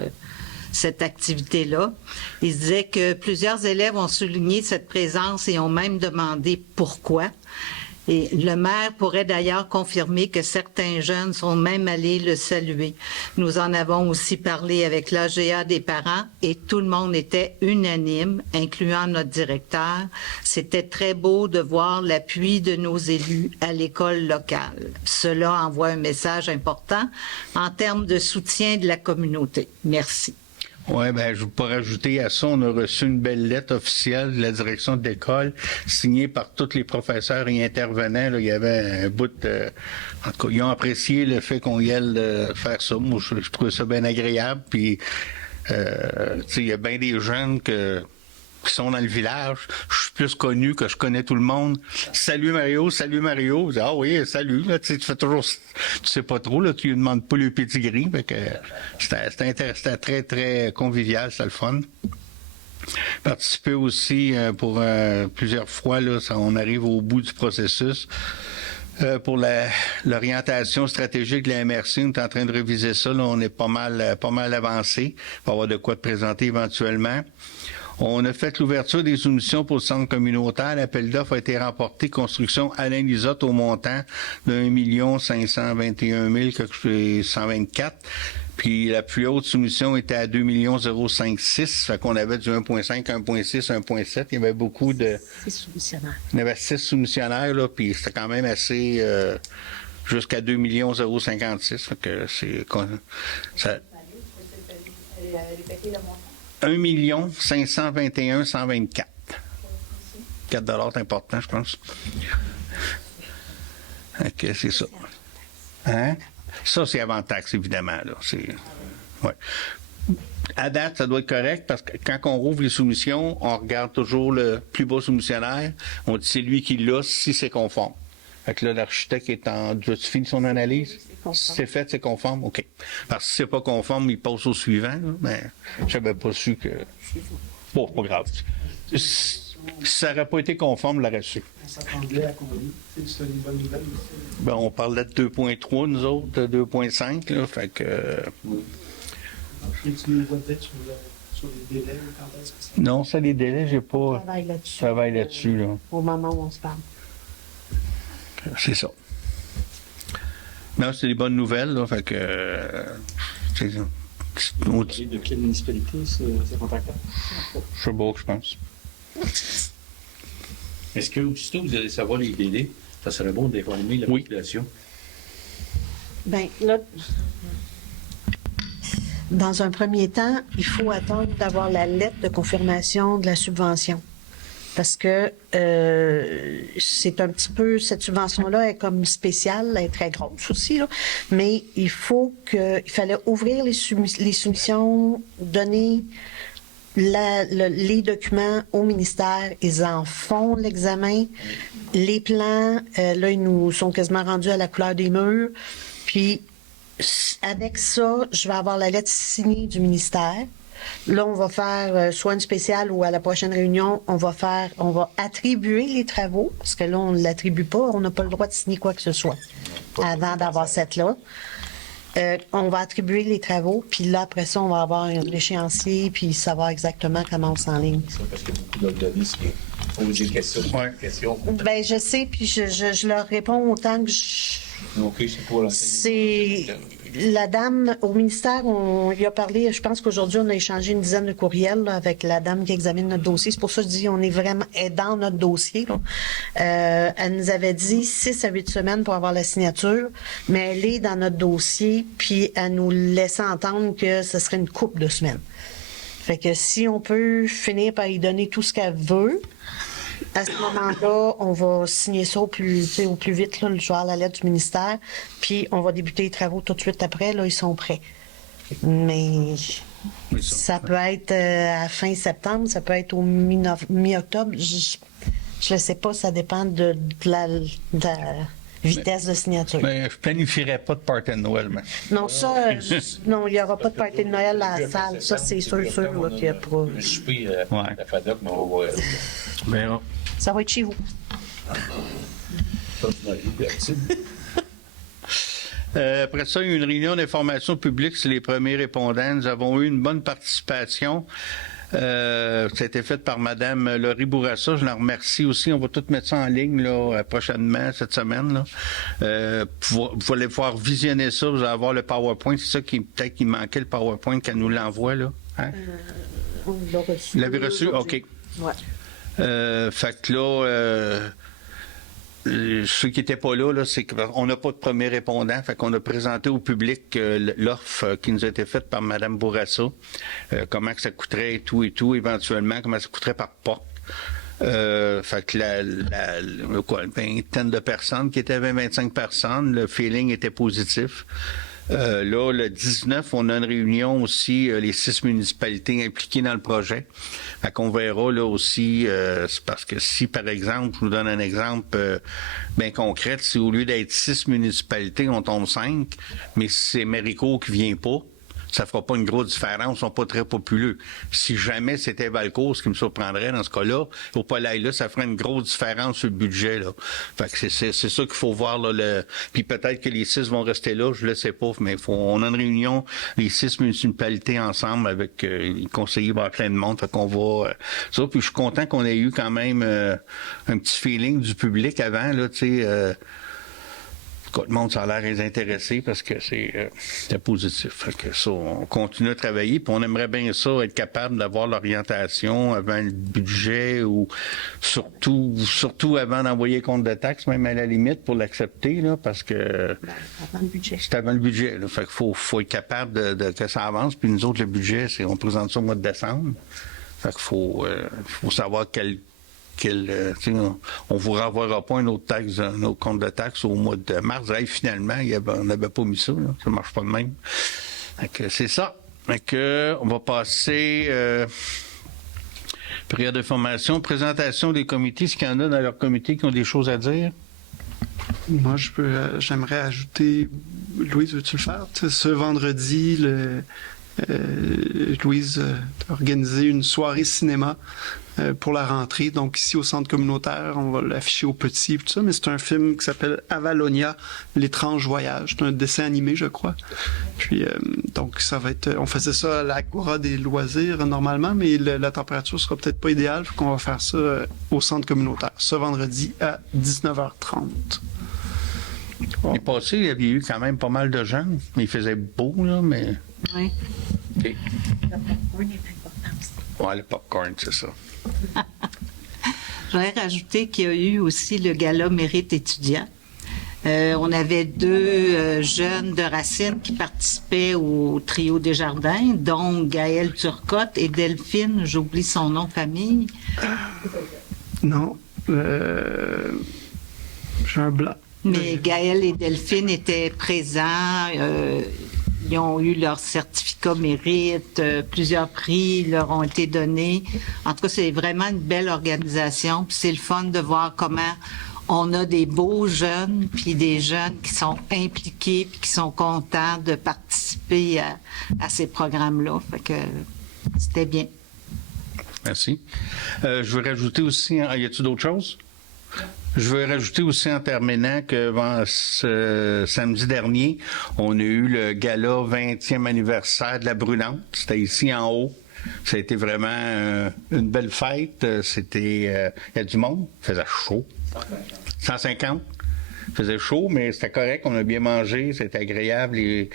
cette activité-là. Il disait que plusieurs élèves ont souligné cette présence et ont même demandé pourquoi. Et le maire pourrait d'ailleurs confirmer que certains jeunes sont même allés le saluer. Nous en avons aussi parlé avec l'AGA des parents et tout le monde était unanime, incluant notre directeur. C'était très beau de voir l'appui de nos élus à l'école locale. Cela envoie un message important en termes de soutien de la communauté. Merci. Oui, je pourrais rajouter à ça, on a reçu une belle lettre officielle de la direction de l'école, signée par tous les professeurs et intervenants. Là, il y avait un bout de... En tout cas, ils ont apprécié le fait qu'on y aille faire ça. Moi, je trouvais ça bien agréable. Puis, il y a bien des jeunes qui sont dans le village. Je suis plus connu que je connais tout le monde. Salut Mario, salut Mario. Ah oui, salut. Là, tu fais toujours, tu sais pas trop, là, tu lui demandes pas le pedigree. C'était très, très convivial, c'était le fun. Participer aussi pour plusieurs fois, là, on arrive au bout du processus. Pour l'orientation stratégique de la MRC, on est en train de réviser ça. Là, on est pas mal avancé. Il va y avoir de quoi te présenter éventuellement. On a fait l'ouverture des soumissions pour le centre communautaire. L'appel d'offres a été remporté. Construction Alain Lisotte au montant de 1 521 124. Puis la plus haute soumission était à 2 056. Fait qu'on avait du 1.5, 1.6, 1.7. Il y avait beaucoup de... 6 soumissionnaires. Il y avait 6 soumissionnaires, là, puis c'était quand même assez... jusqu'à 2 056. Fait que c'est... Ça... 1 521 124. 4 $ c'est important, je pense. OK, c'est ça. Hein? Ça, c'est avant taxe, évidemment. Là. Ouais. À date, ça doit être correct parce que quand on rouvre les soumissions, on regarde toujours le plus bas soumissionnaire. On dit c'est lui qui l'a si c'est conforme. Fait que là, l'architecte est en... Tu fini son analyse? Si c'est fait, c'est conforme? OK. Parce que si c'est pas conforme, il passe au suivant. Là. Mais j'avais pas su que... Bon, c'est pas grave. Si ça n'aurait pas été conforme, on l'aurait su. Ça semblait à combien? C'est une bonne nouvelle aussi. On parlait de 2.3, nous autres, 2.5. Là, fait que... Tu nous vois peut-être sur les délais? Quand est-ce que ça... Non, ça, les délais, j'ai pas... Travaille là-dessus. Là. Au moment où on se parle. C'est ça. Non, c'est des bonnes nouvelles, là, fait que... c'est ça. De quelle municipalité ce contacteur? Sherbrooke, je pense. Est-ce que, aussitôt vous allez savoir les délais, ça serait bon d'informer la population? Bien, là, dans un premier temps, il faut attendre d'avoir la lettre de confirmation de la subvention. Parce que c'est un petit peu, cette subvention-là est comme spéciale, elle est très grosse aussi, là, mais il fallait ouvrir les soumissions, donner les documents au ministère, ils en font l'examen. Les plans, là, ils nous sont quasiment rendus à la couleur des murs. Puis, avec ça, je vais avoir la lettre signée du ministère. Là, on va faire soit une spéciale ou à la prochaine réunion, on va attribuer les travaux, parce que là, on ne l'attribue pas, on n'a pas le droit de signer quoi que ce soit avant d'avoir cette là. On va attribuer les travaux, puis là, après ça, on va avoir l'échéancier, puis savoir exactement comment on s'enligne. Parce que beaucoup d'organismes posent des questions. Ben, je sais, puis je leur réponds autant que c'est la dame au ministère, on y a parlé, je pense qu'aujourd'hui, on a échangé une dizaine de courriels là, avec la dame qui examine notre dossier. C'est pour ça que je dis on est vraiment dans notre dossier. Elle nous avait dit 6 à 8 semaines pour avoir la signature, mais elle est dans notre dossier, puis elle nous laissait entendre que ce serait une couple de semaines. Fait que si on peut finir par y donner tout ce qu'elle veut, À ce moment-là, on va signer ça au plus vite, là, je vais avoir la lettre du ministère, puis on va débuter les travaux tout de suite après, là, ils sont prêts. Mais ça peut être à fin septembre, ça peut être au mi-octobre, je ne sais pas, ça dépend de la vitesse de signature. Mais je planifierais pas de party de Noël, mais. Non, ça, non, il n'y aura pas de party de Noël à la salle, ça c'est sûr, là, qu'il n'y a pas. Le souper, la FADOC, mais on va voir. Ben, Ça va être chez vous. Ça, c'est notre vie d'active. Après ça, il y a eu une réunion d'information publique sur les premiers répondants. Nous avons eu une bonne participation. Ça a été fait par Mme Laurie Bourassa. Je la remercie aussi. On va tout mettre ça en ligne là, prochainement, cette semaine. Là. Vous allez pouvoir visionner ça. Vous allez avoir le PowerPoint. C'est ça qui peut-être qu'il manquait, le PowerPoint, qu'elle nous l'envoie. Là. Hein? On l'a reçu. Vous l'avez reçu? OK. Ouais. Fait que là... ceux qui n'étaient pas là, c'est qu'on n'a pas de premier répondant. Fait qu'on a présenté au public l'offre qui nous a été faite par Mme Bourassa. Comment que ça coûterait et tout, éventuellement, comment ça coûterait par porte. Fait que une vingtaine de personnes qui étaient 20-25 personnes, le feeling était positif. Là, le 19, on a une réunion aussi, les 6 municipalités impliquées dans le projet. Fait qu'on verra là aussi, c'est parce que si, par exemple, je vous donne un exemple bien concret, si au lieu d'être 6 municipalités, on tombe 5, mais si c'est Méricourt qui vient pas, ça fera pas une grosse différence, ils sont pas très populeux. Si jamais c'était Valcourt, ce qui me surprendrait dans ce cas-là, au Polaï, là, ça ferait une grosse différence sur le budget, là. Fait que c'est ça qu'il faut voir, là, puis peut-être que les 6 vont rester là, je le sais pas, mais on a une réunion, les 6 municipalités ensemble avec les conseillers, il va y avoir plein de monde, fait qu'on va, ça, puis je suis content qu'on ait eu quand même un petit feeling du public avant, là, tu sais, le monde, ça a l'air les intéresser parce que c'est positif. Fait que ça, on continue à travailler, puis on aimerait bien ça, être capable d'avoir l'orientation avant le budget ou surtout avant d'envoyer compte de taxes, même à la limite, pour l'accepter, là, parce que Avant le budget. c'est avant le budget. Là. Fait qu'il faut être capable que ça avance, puis nous autres, le budget, on présente ça au mois de décembre. Fait qu'il faut savoir on vous renvoiera pas un autre compte de taxe au mois de mars. Hey, finalement, on n'avait pas mis ça. Là. Ça marche pas de même. C'est ça. On va passer période de formation, présentation des comités. Est-ce qu'il y en a dans leur comité qui ont des choses à dire? Moi, j'aimerais ajouter, Louise, veux-tu le faire? Ce vendredi, Louise a organisé une soirée cinéma pour la rentrée. Donc ici au centre communautaire, on va l'afficher aux petits et tout ça, mais c'est un film qui s'appelle Avalonia, l'étrange voyage. C'est un dessin animé, je crois. Puis donc ça va être, on faisait ça à l'Agora des loisirs normalement, mais la température sera peut-être pas idéale, donc on va faire ça au centre communautaire ce vendredi à 19h30. Bon. L'année passée, il y avait eu quand même pas mal de gens, mais il faisait beau, là, mais... Oui. Okay. Le popcorn est important aussi. Ouais, le popcorn, c'est ça. Je voudrais rajouter qu'il y a eu aussi le gala Mérite étudiant. On avait 2 jeunes de Racine qui participaient au trio Desjardins, dont Gaëlle Turcotte et Delphine, j'oublie son nom de famille. Non. J'ai un blanc. Mais Gaëlle et Delphine étaient présents. Ils ont eu leur certificat mérite, plusieurs prix leur ont été donnés. En tout cas, c'est vraiment une belle organisation. Puis c'est le fun de voir comment on a des beaux jeunes, puis des jeunes qui sont impliqués, puis qui sont contents de participer à ces programmes-là. Fait que c'était bien. Merci. Je veux rajouter aussi, y a-t-il d'autres choses? Je veux rajouter aussi en terminant que samedi dernier, on a eu le gala 20e anniversaire de la Brunante. C'était ici en haut. Ça a été vraiment une belle fête. Il y a du monde. Il faisait chaud. 150. Il faisait chaud, mais c'était correct. On a bien mangé. C'était agréable. Une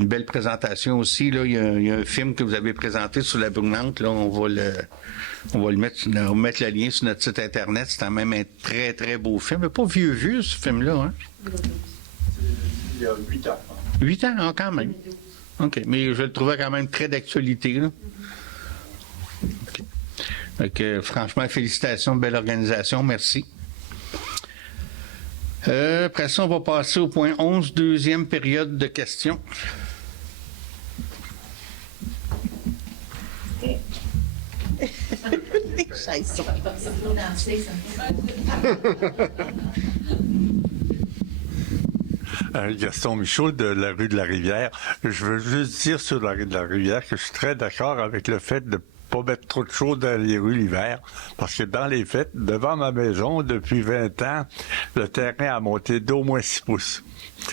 belle présentation aussi. Là. Il y a un film que vous avez présenté sur la Brunante. Là, on va mettre le lien sur notre site Internet. C'est quand même un très, très beau film. Mais pas vieux, ce film-là. Hein? Il y a 8 ans. 8 ans, hein, quand même. OK. Mais je le trouvais quand même très d'actualité. Là. Okay. Donc, franchement, félicitations, belle organisation, merci. Après ça, on va passer au point 11, deuxième période de questions. Gaston Michaud de la rue de la Rivière. Je veux juste dire sur la rue de la Rivière que je suis très d'accord avec le fait de pas mettre trop de chaud dans les rues l'hiver, parce que dans les faits, devant ma maison, depuis 20 ans, le terrain a monté d'au moins 6 pouces.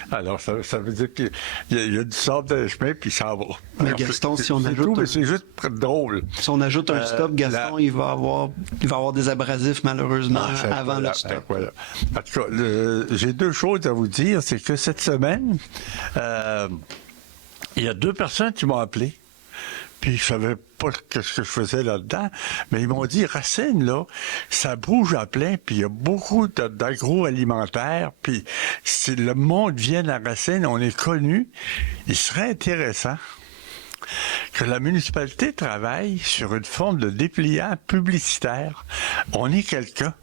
Alors, ça veut dire qu'il y a du sable dans les chemins, puis ça va. Mais Alors, Gaston, si on ajoute... c'est juste drôle. Si on ajoute un stop, Gaston, il va avoir des abrasifs, malheureusement, avant le stop. Voilà. En tout cas, j'ai 2 choses à vous dire. C'est que cette semaine, il y a 2 personnes qui m'ont appelé. Puis je savais pas ce que je faisais là-dedans, mais ils m'ont dit, Racine, là, ça bouge à plein, puis il y a beaucoup d'agroalimentaire, puis si le monde vient à Racine, on est connu, il serait intéressant que la municipalité travaille sur une forme de dépliant publicitaire. On est quelqu'un.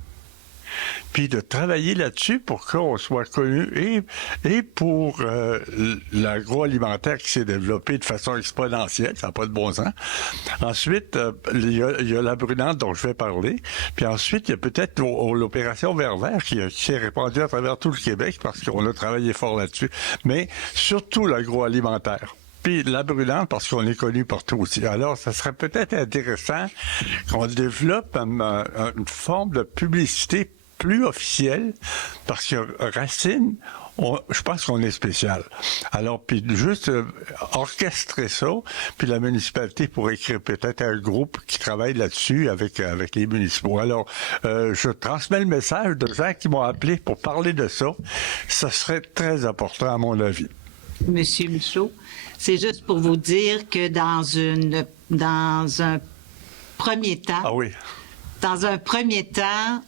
Puis de travailler là-dessus pour qu'on soit connu et pour l'agroalimentaire qui s'est développé de façon exponentielle, ça n'a pas de bon sens. Ensuite, il y a la brunante dont je vais parler. Puis ensuite, il y a peut-être l'opération Vert Vert qui s'est répandue à travers tout le Québec parce qu'on a travaillé fort là-dessus. Mais surtout l'agroalimentaire. Puis la brûlante, parce qu'on est connu partout aussi. Alors, ça serait peut-être intéressant qu'on développe une forme de publicité plus officielle, parce que Racine, je pense qu'on est spécial. Alors, puis juste orchestrer ça, puis la municipalité pourrait créer peut-être un groupe qui travaille là-dessus avec les municipaux. Alors, je transmets le message de gens qui m'ont appelé pour parler de ça. Ça serait très important, à mon avis. Monsieur Michaud, c'est juste pour vous dire que dans un premier temps... Ah oui. Dans un premier temps,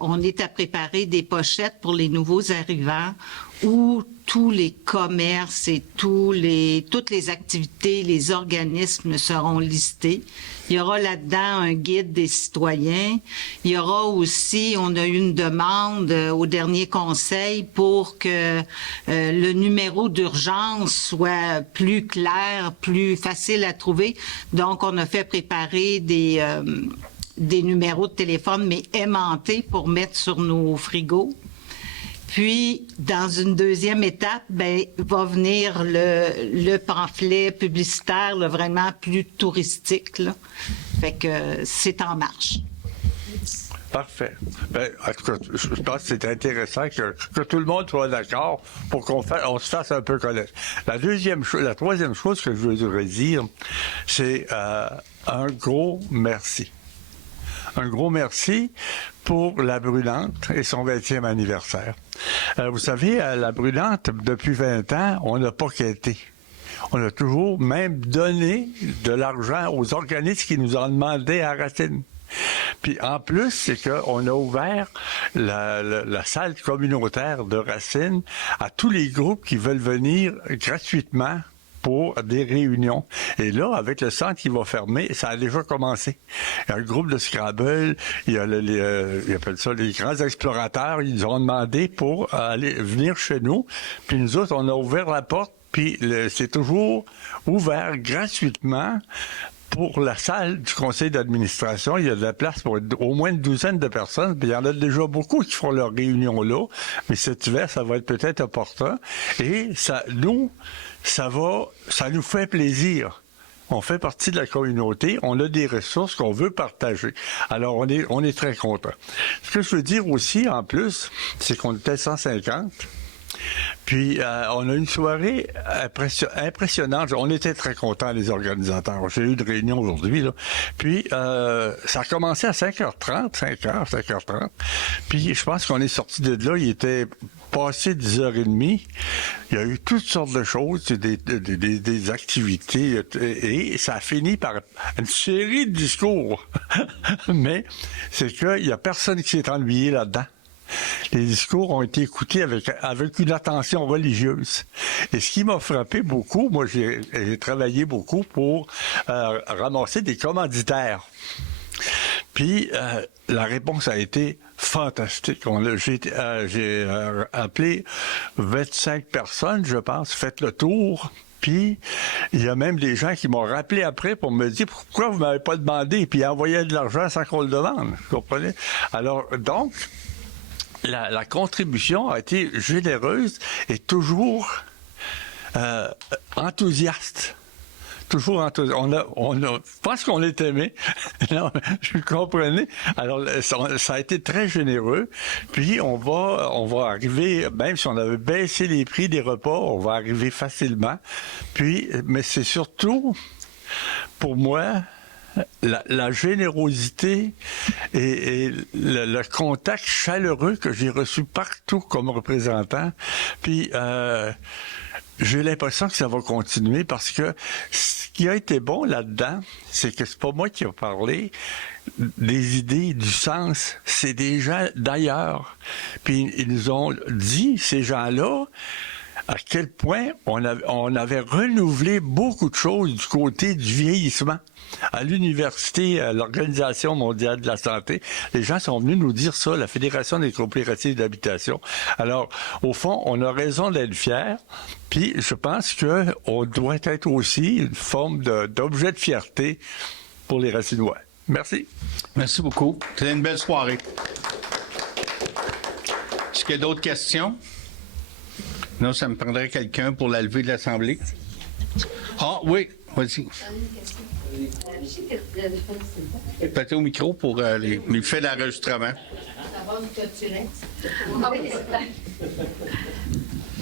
on est à préparer des pochettes pour les nouveaux arrivants où tous les commerces et toutes les activités, les organismes seront listés. Il y aura là-dedans un guide des citoyens. Il y aura aussi, on a eu une demande au dernier conseil pour que le numéro d'urgence soit plus clair, plus facile à trouver. Donc, on a fait préparer des numéros de téléphone, mais aimantés pour mettre sur nos frigos. Puis, dans une deuxième étape, va venir le pamphlet publicitaire, là, vraiment plus touristique, là. Fait que c'est en marche. Parfait. En tout cas, je pense que c'est intéressant que tout le monde soit d'accord pour qu'on se fasse un peu connaître. La troisième chose que je voudrais dire, c'est un gros merci. Un gros merci pour la Brûlante et son 20e anniversaire. Vous savez, la Brûlante, depuis 20 ans, on n'a pas quitté. On a toujours même donné de l'argent aux organismes qui nous en demandaient à Racine. Puis en plus, c'est qu'on a ouvert la salle communautaire de Racine à tous les groupes qui veulent venir gratuitement pour des réunions. Et là, avec le centre qui va fermer, ça a déjà commencé. Il y a un groupe de Scrabble, il y a ils appellent ça les grands explorateurs, ils ont demandé pour venir chez nous. Puis nous autres, on a ouvert la porte, puis c'est toujours ouvert gratuitement pour la salle du conseil d'administration. Il y a de la place pour au moins une douzaine de personnes. Puis il y en a déjà beaucoup qui font leur réunion là. Mais cet hiver, ça va être peut-être opportun. Et ça nous fait plaisir. On fait partie de la communauté, on a des ressources qu'on veut partager. Alors, on est très contents. Ce que je veux dire aussi, en plus, c'est qu'on était 150. Puis, on a une soirée impressionnante. On était très contents, les organisateurs. J'ai eu une réunion aujourd'hui, là. Puis, ça a commencé à 5h30. Puis, je pense qu'on est sorti de là, il était passé 10h30. Il y a eu toutes sortes de choses, des activités, et ça a fini par une série de discours. Mais c'est qu'il y a personne qui s'est ennuyé là-dedans. Les discours ont été écoutés avec une attention religieuse. Et ce qui m'a frappé beaucoup, moi j'ai travaillé beaucoup pour ramasser des commanditaires. Puis la réponse a été fantastique. J'ai appelé 25 personnes, je pense, fait le tour. Puis, il y a même des gens qui m'ont rappelé après pour me dire pourquoi vous m'avez pas demandé, puis ils envoyaient de l'argent sans qu'on le demande. Vous comprenez? Alors, donc, la contribution a été généreuse et toujours enthousiaste. Toujours enthousiaste. Je pense qu'on est aimé. Non, je comprenais. Alors, ça a été très généreux. Puis, on va arriver, même si on avait baissé les prix des repas, on va arriver facilement. Puis, mais c'est surtout, pour moi, la générosité et le contact chaleureux que j'ai reçu partout comme représentant. Puis, j'ai l'impression que ça va continuer parce que ce qui a été bon là-dedans, c'est que c'est pas moi qui ai parlé des idées, du sens, c'est des gens d'ailleurs. Puis ils nous ont dit, ces gens-là, à quel point on avait renouvelé beaucoup de choses du côté du vieillissement. À l'université, à l'Organisation mondiale de la santé, les gens sont venus nous dire ça, la Fédération des coopératives d'habitation. Alors, au fond, on a raison d'être fiers, puis je pense qu'on doit être aussi une forme d'objet de fierté pour les Racinois. Merci. Merci beaucoup. C'était une belle soirée. Est-ce qu'il y a d'autres questions? Non, ça me prendrait quelqu'un pour la levée de l'Assemblée. Ah, oui, vas-y. Peut-être au micro pour les faits d'enregistrement.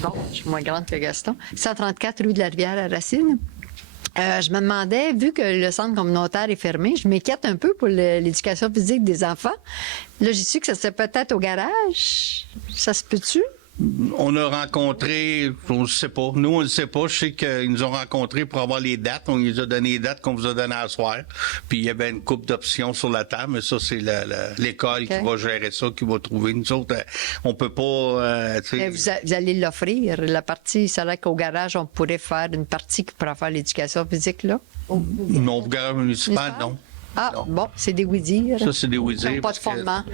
Bon, je suis moins grande que Gaston. 134 rue de la Rivière à Racine. Je me demandais, vu que le centre communautaire est fermé, je m'inquiète un peu pour l'éducation physique des enfants. Là, j'ai su que ça serait peut-être au garage. Ça se peut-tu? On a rencontré, on ne sait pas. Nous, on ne sait pas. Je sais qu'ils nous ont rencontrés pour avoir les dates. On les a donné les dates qu'on vous a données à soir. Puis il y avait une couple d'options sur la table, mais ça, c'est l'école qui va gérer ça, qui va trouver. Nous autres, on peut pas... Vous allez l'offrir, la partie, c'est vrai qu'au garage, on pourrait faire une partie qui pourra faire l'éducation physique, là? Non, au garage municipal, non. Ah, non. Bon, c'est des oui-dire. Ça, c'est des oui-dire. Ils n'ont pas de fondement.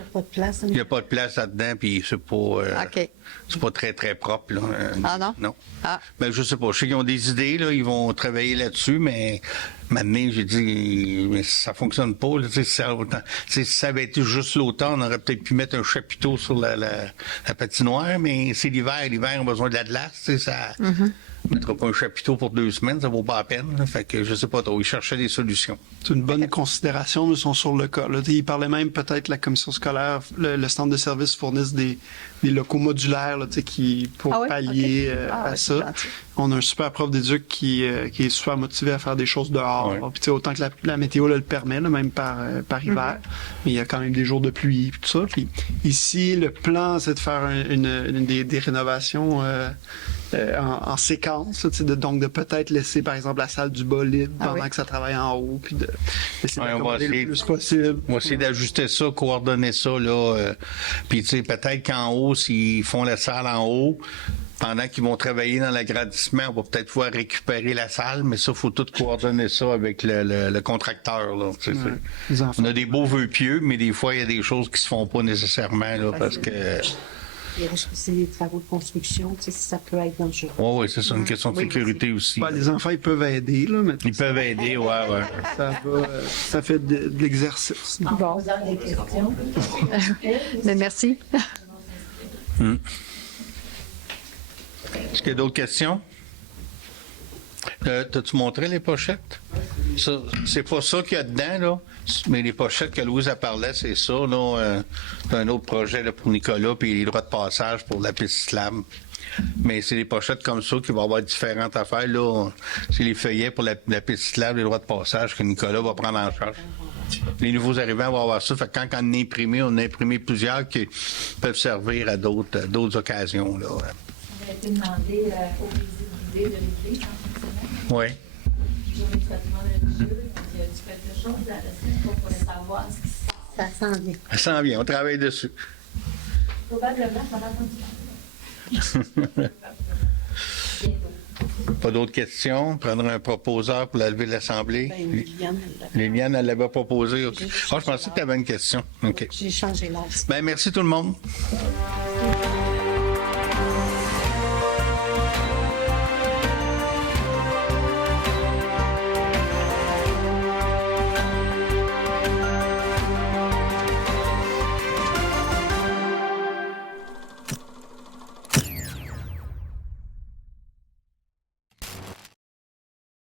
Il n'y a pas de place là-dedans, puis c'est pas... OK. C'est pas très, très propre, là. Ah non? Non. Ah. Ben, je sais pas. Je sais qu'ils ont des idées, là. Ils vont travailler là-dessus, mais maintenant, j'ai dit, mais ça fonctionne pas, là. Si ça avait été juste l'automne, on aurait peut-être pu mettre un chapiteau sur la patinoire, mais c'est l'hiver. L'hiver, on a besoin de la glace, tu sais, ça... On ne mettra pas un chapiteau pour 2 semaines, ça vaut pas la peine. Là. Fait que je sais pas trop. Ils cherchaient des solutions. C'est une bonne considération, nous sont sur le cas. Là, ils parlaient même peut-être la commission scolaire, le centre de services fournissent des locaux modulaires là, pour pallier à ça. On a un super prof d'éduc qui est super motivé à faire des choses dehors. Ouais. Puis, autant que la météo le permet, là, même par hiver. Mais il y a quand même des jours de pluie et tout ça. Puis ici, le plan, c'est de faire des rénovations en séquence. Donc de peut-être laisser, par exemple, la salle du bas libre pendant que ça travaille en haut. Puis de essayer d'accommoder le plus possible. On va essayer d'ajuster ça, coordonner ça. Là, puis peut-être qu'en haut, s'ils font la salle en haut, pendant qu'ils vont travailler dans l'agrandissement, on va peut-être pouvoir récupérer la salle, mais ça, il faut tout coordonner ça avec le contracteur. Là, on a des beaux vœux pieux, mais des fois, il y a des choses qui se font pas nécessairement là, parce que... C'est des travaux de construction, tu sais, ça peut être dangereux. Oui, c'est ça, une question de sécurité aussi. Les enfants, ils peuvent aider. Là, mais ils peuvent aider, oui. Ça fait de l'exercice. Bon. Des questions. Mais merci. Est-ce qu'il y a d'autres questions? T'as-tu montré les pochettes? Ça, c'est pas ça qu'il y a dedans, là. Mais les pochettes que Louise a parlé, c'est ça, là. C'est un autre projet là, pour Nicolas, puis les droits de passage pour la piste slam. Mais c'est des pochettes comme ça qui vont avoir différentes affaires, là. C'est les feuillets pour la piste slam, les droits de passage que Nicolas va prendre en charge. Les nouveaux arrivants vont avoir ça. Fait que quand on a imprimé plusieurs qui peuvent servir à d'autres occasions, là. Ça a été demandé aux visibilités de l'Église en Oui. journée de traitement religieux. Il y a quelque chose à la suite qu'on pourrait savoir ce qui se passe. Ça s'en vient. Ça s'en vient, on travaille dessus. Probablement pendant qu'on dit. Pas d'autres questions? Prendre un proposeur pour la levée de l'Assemblée? Liliane, elle l'avait proposé. Okay. Je pensais que tu avais une question. OK. J'ai changé l'ordre. Merci tout le monde.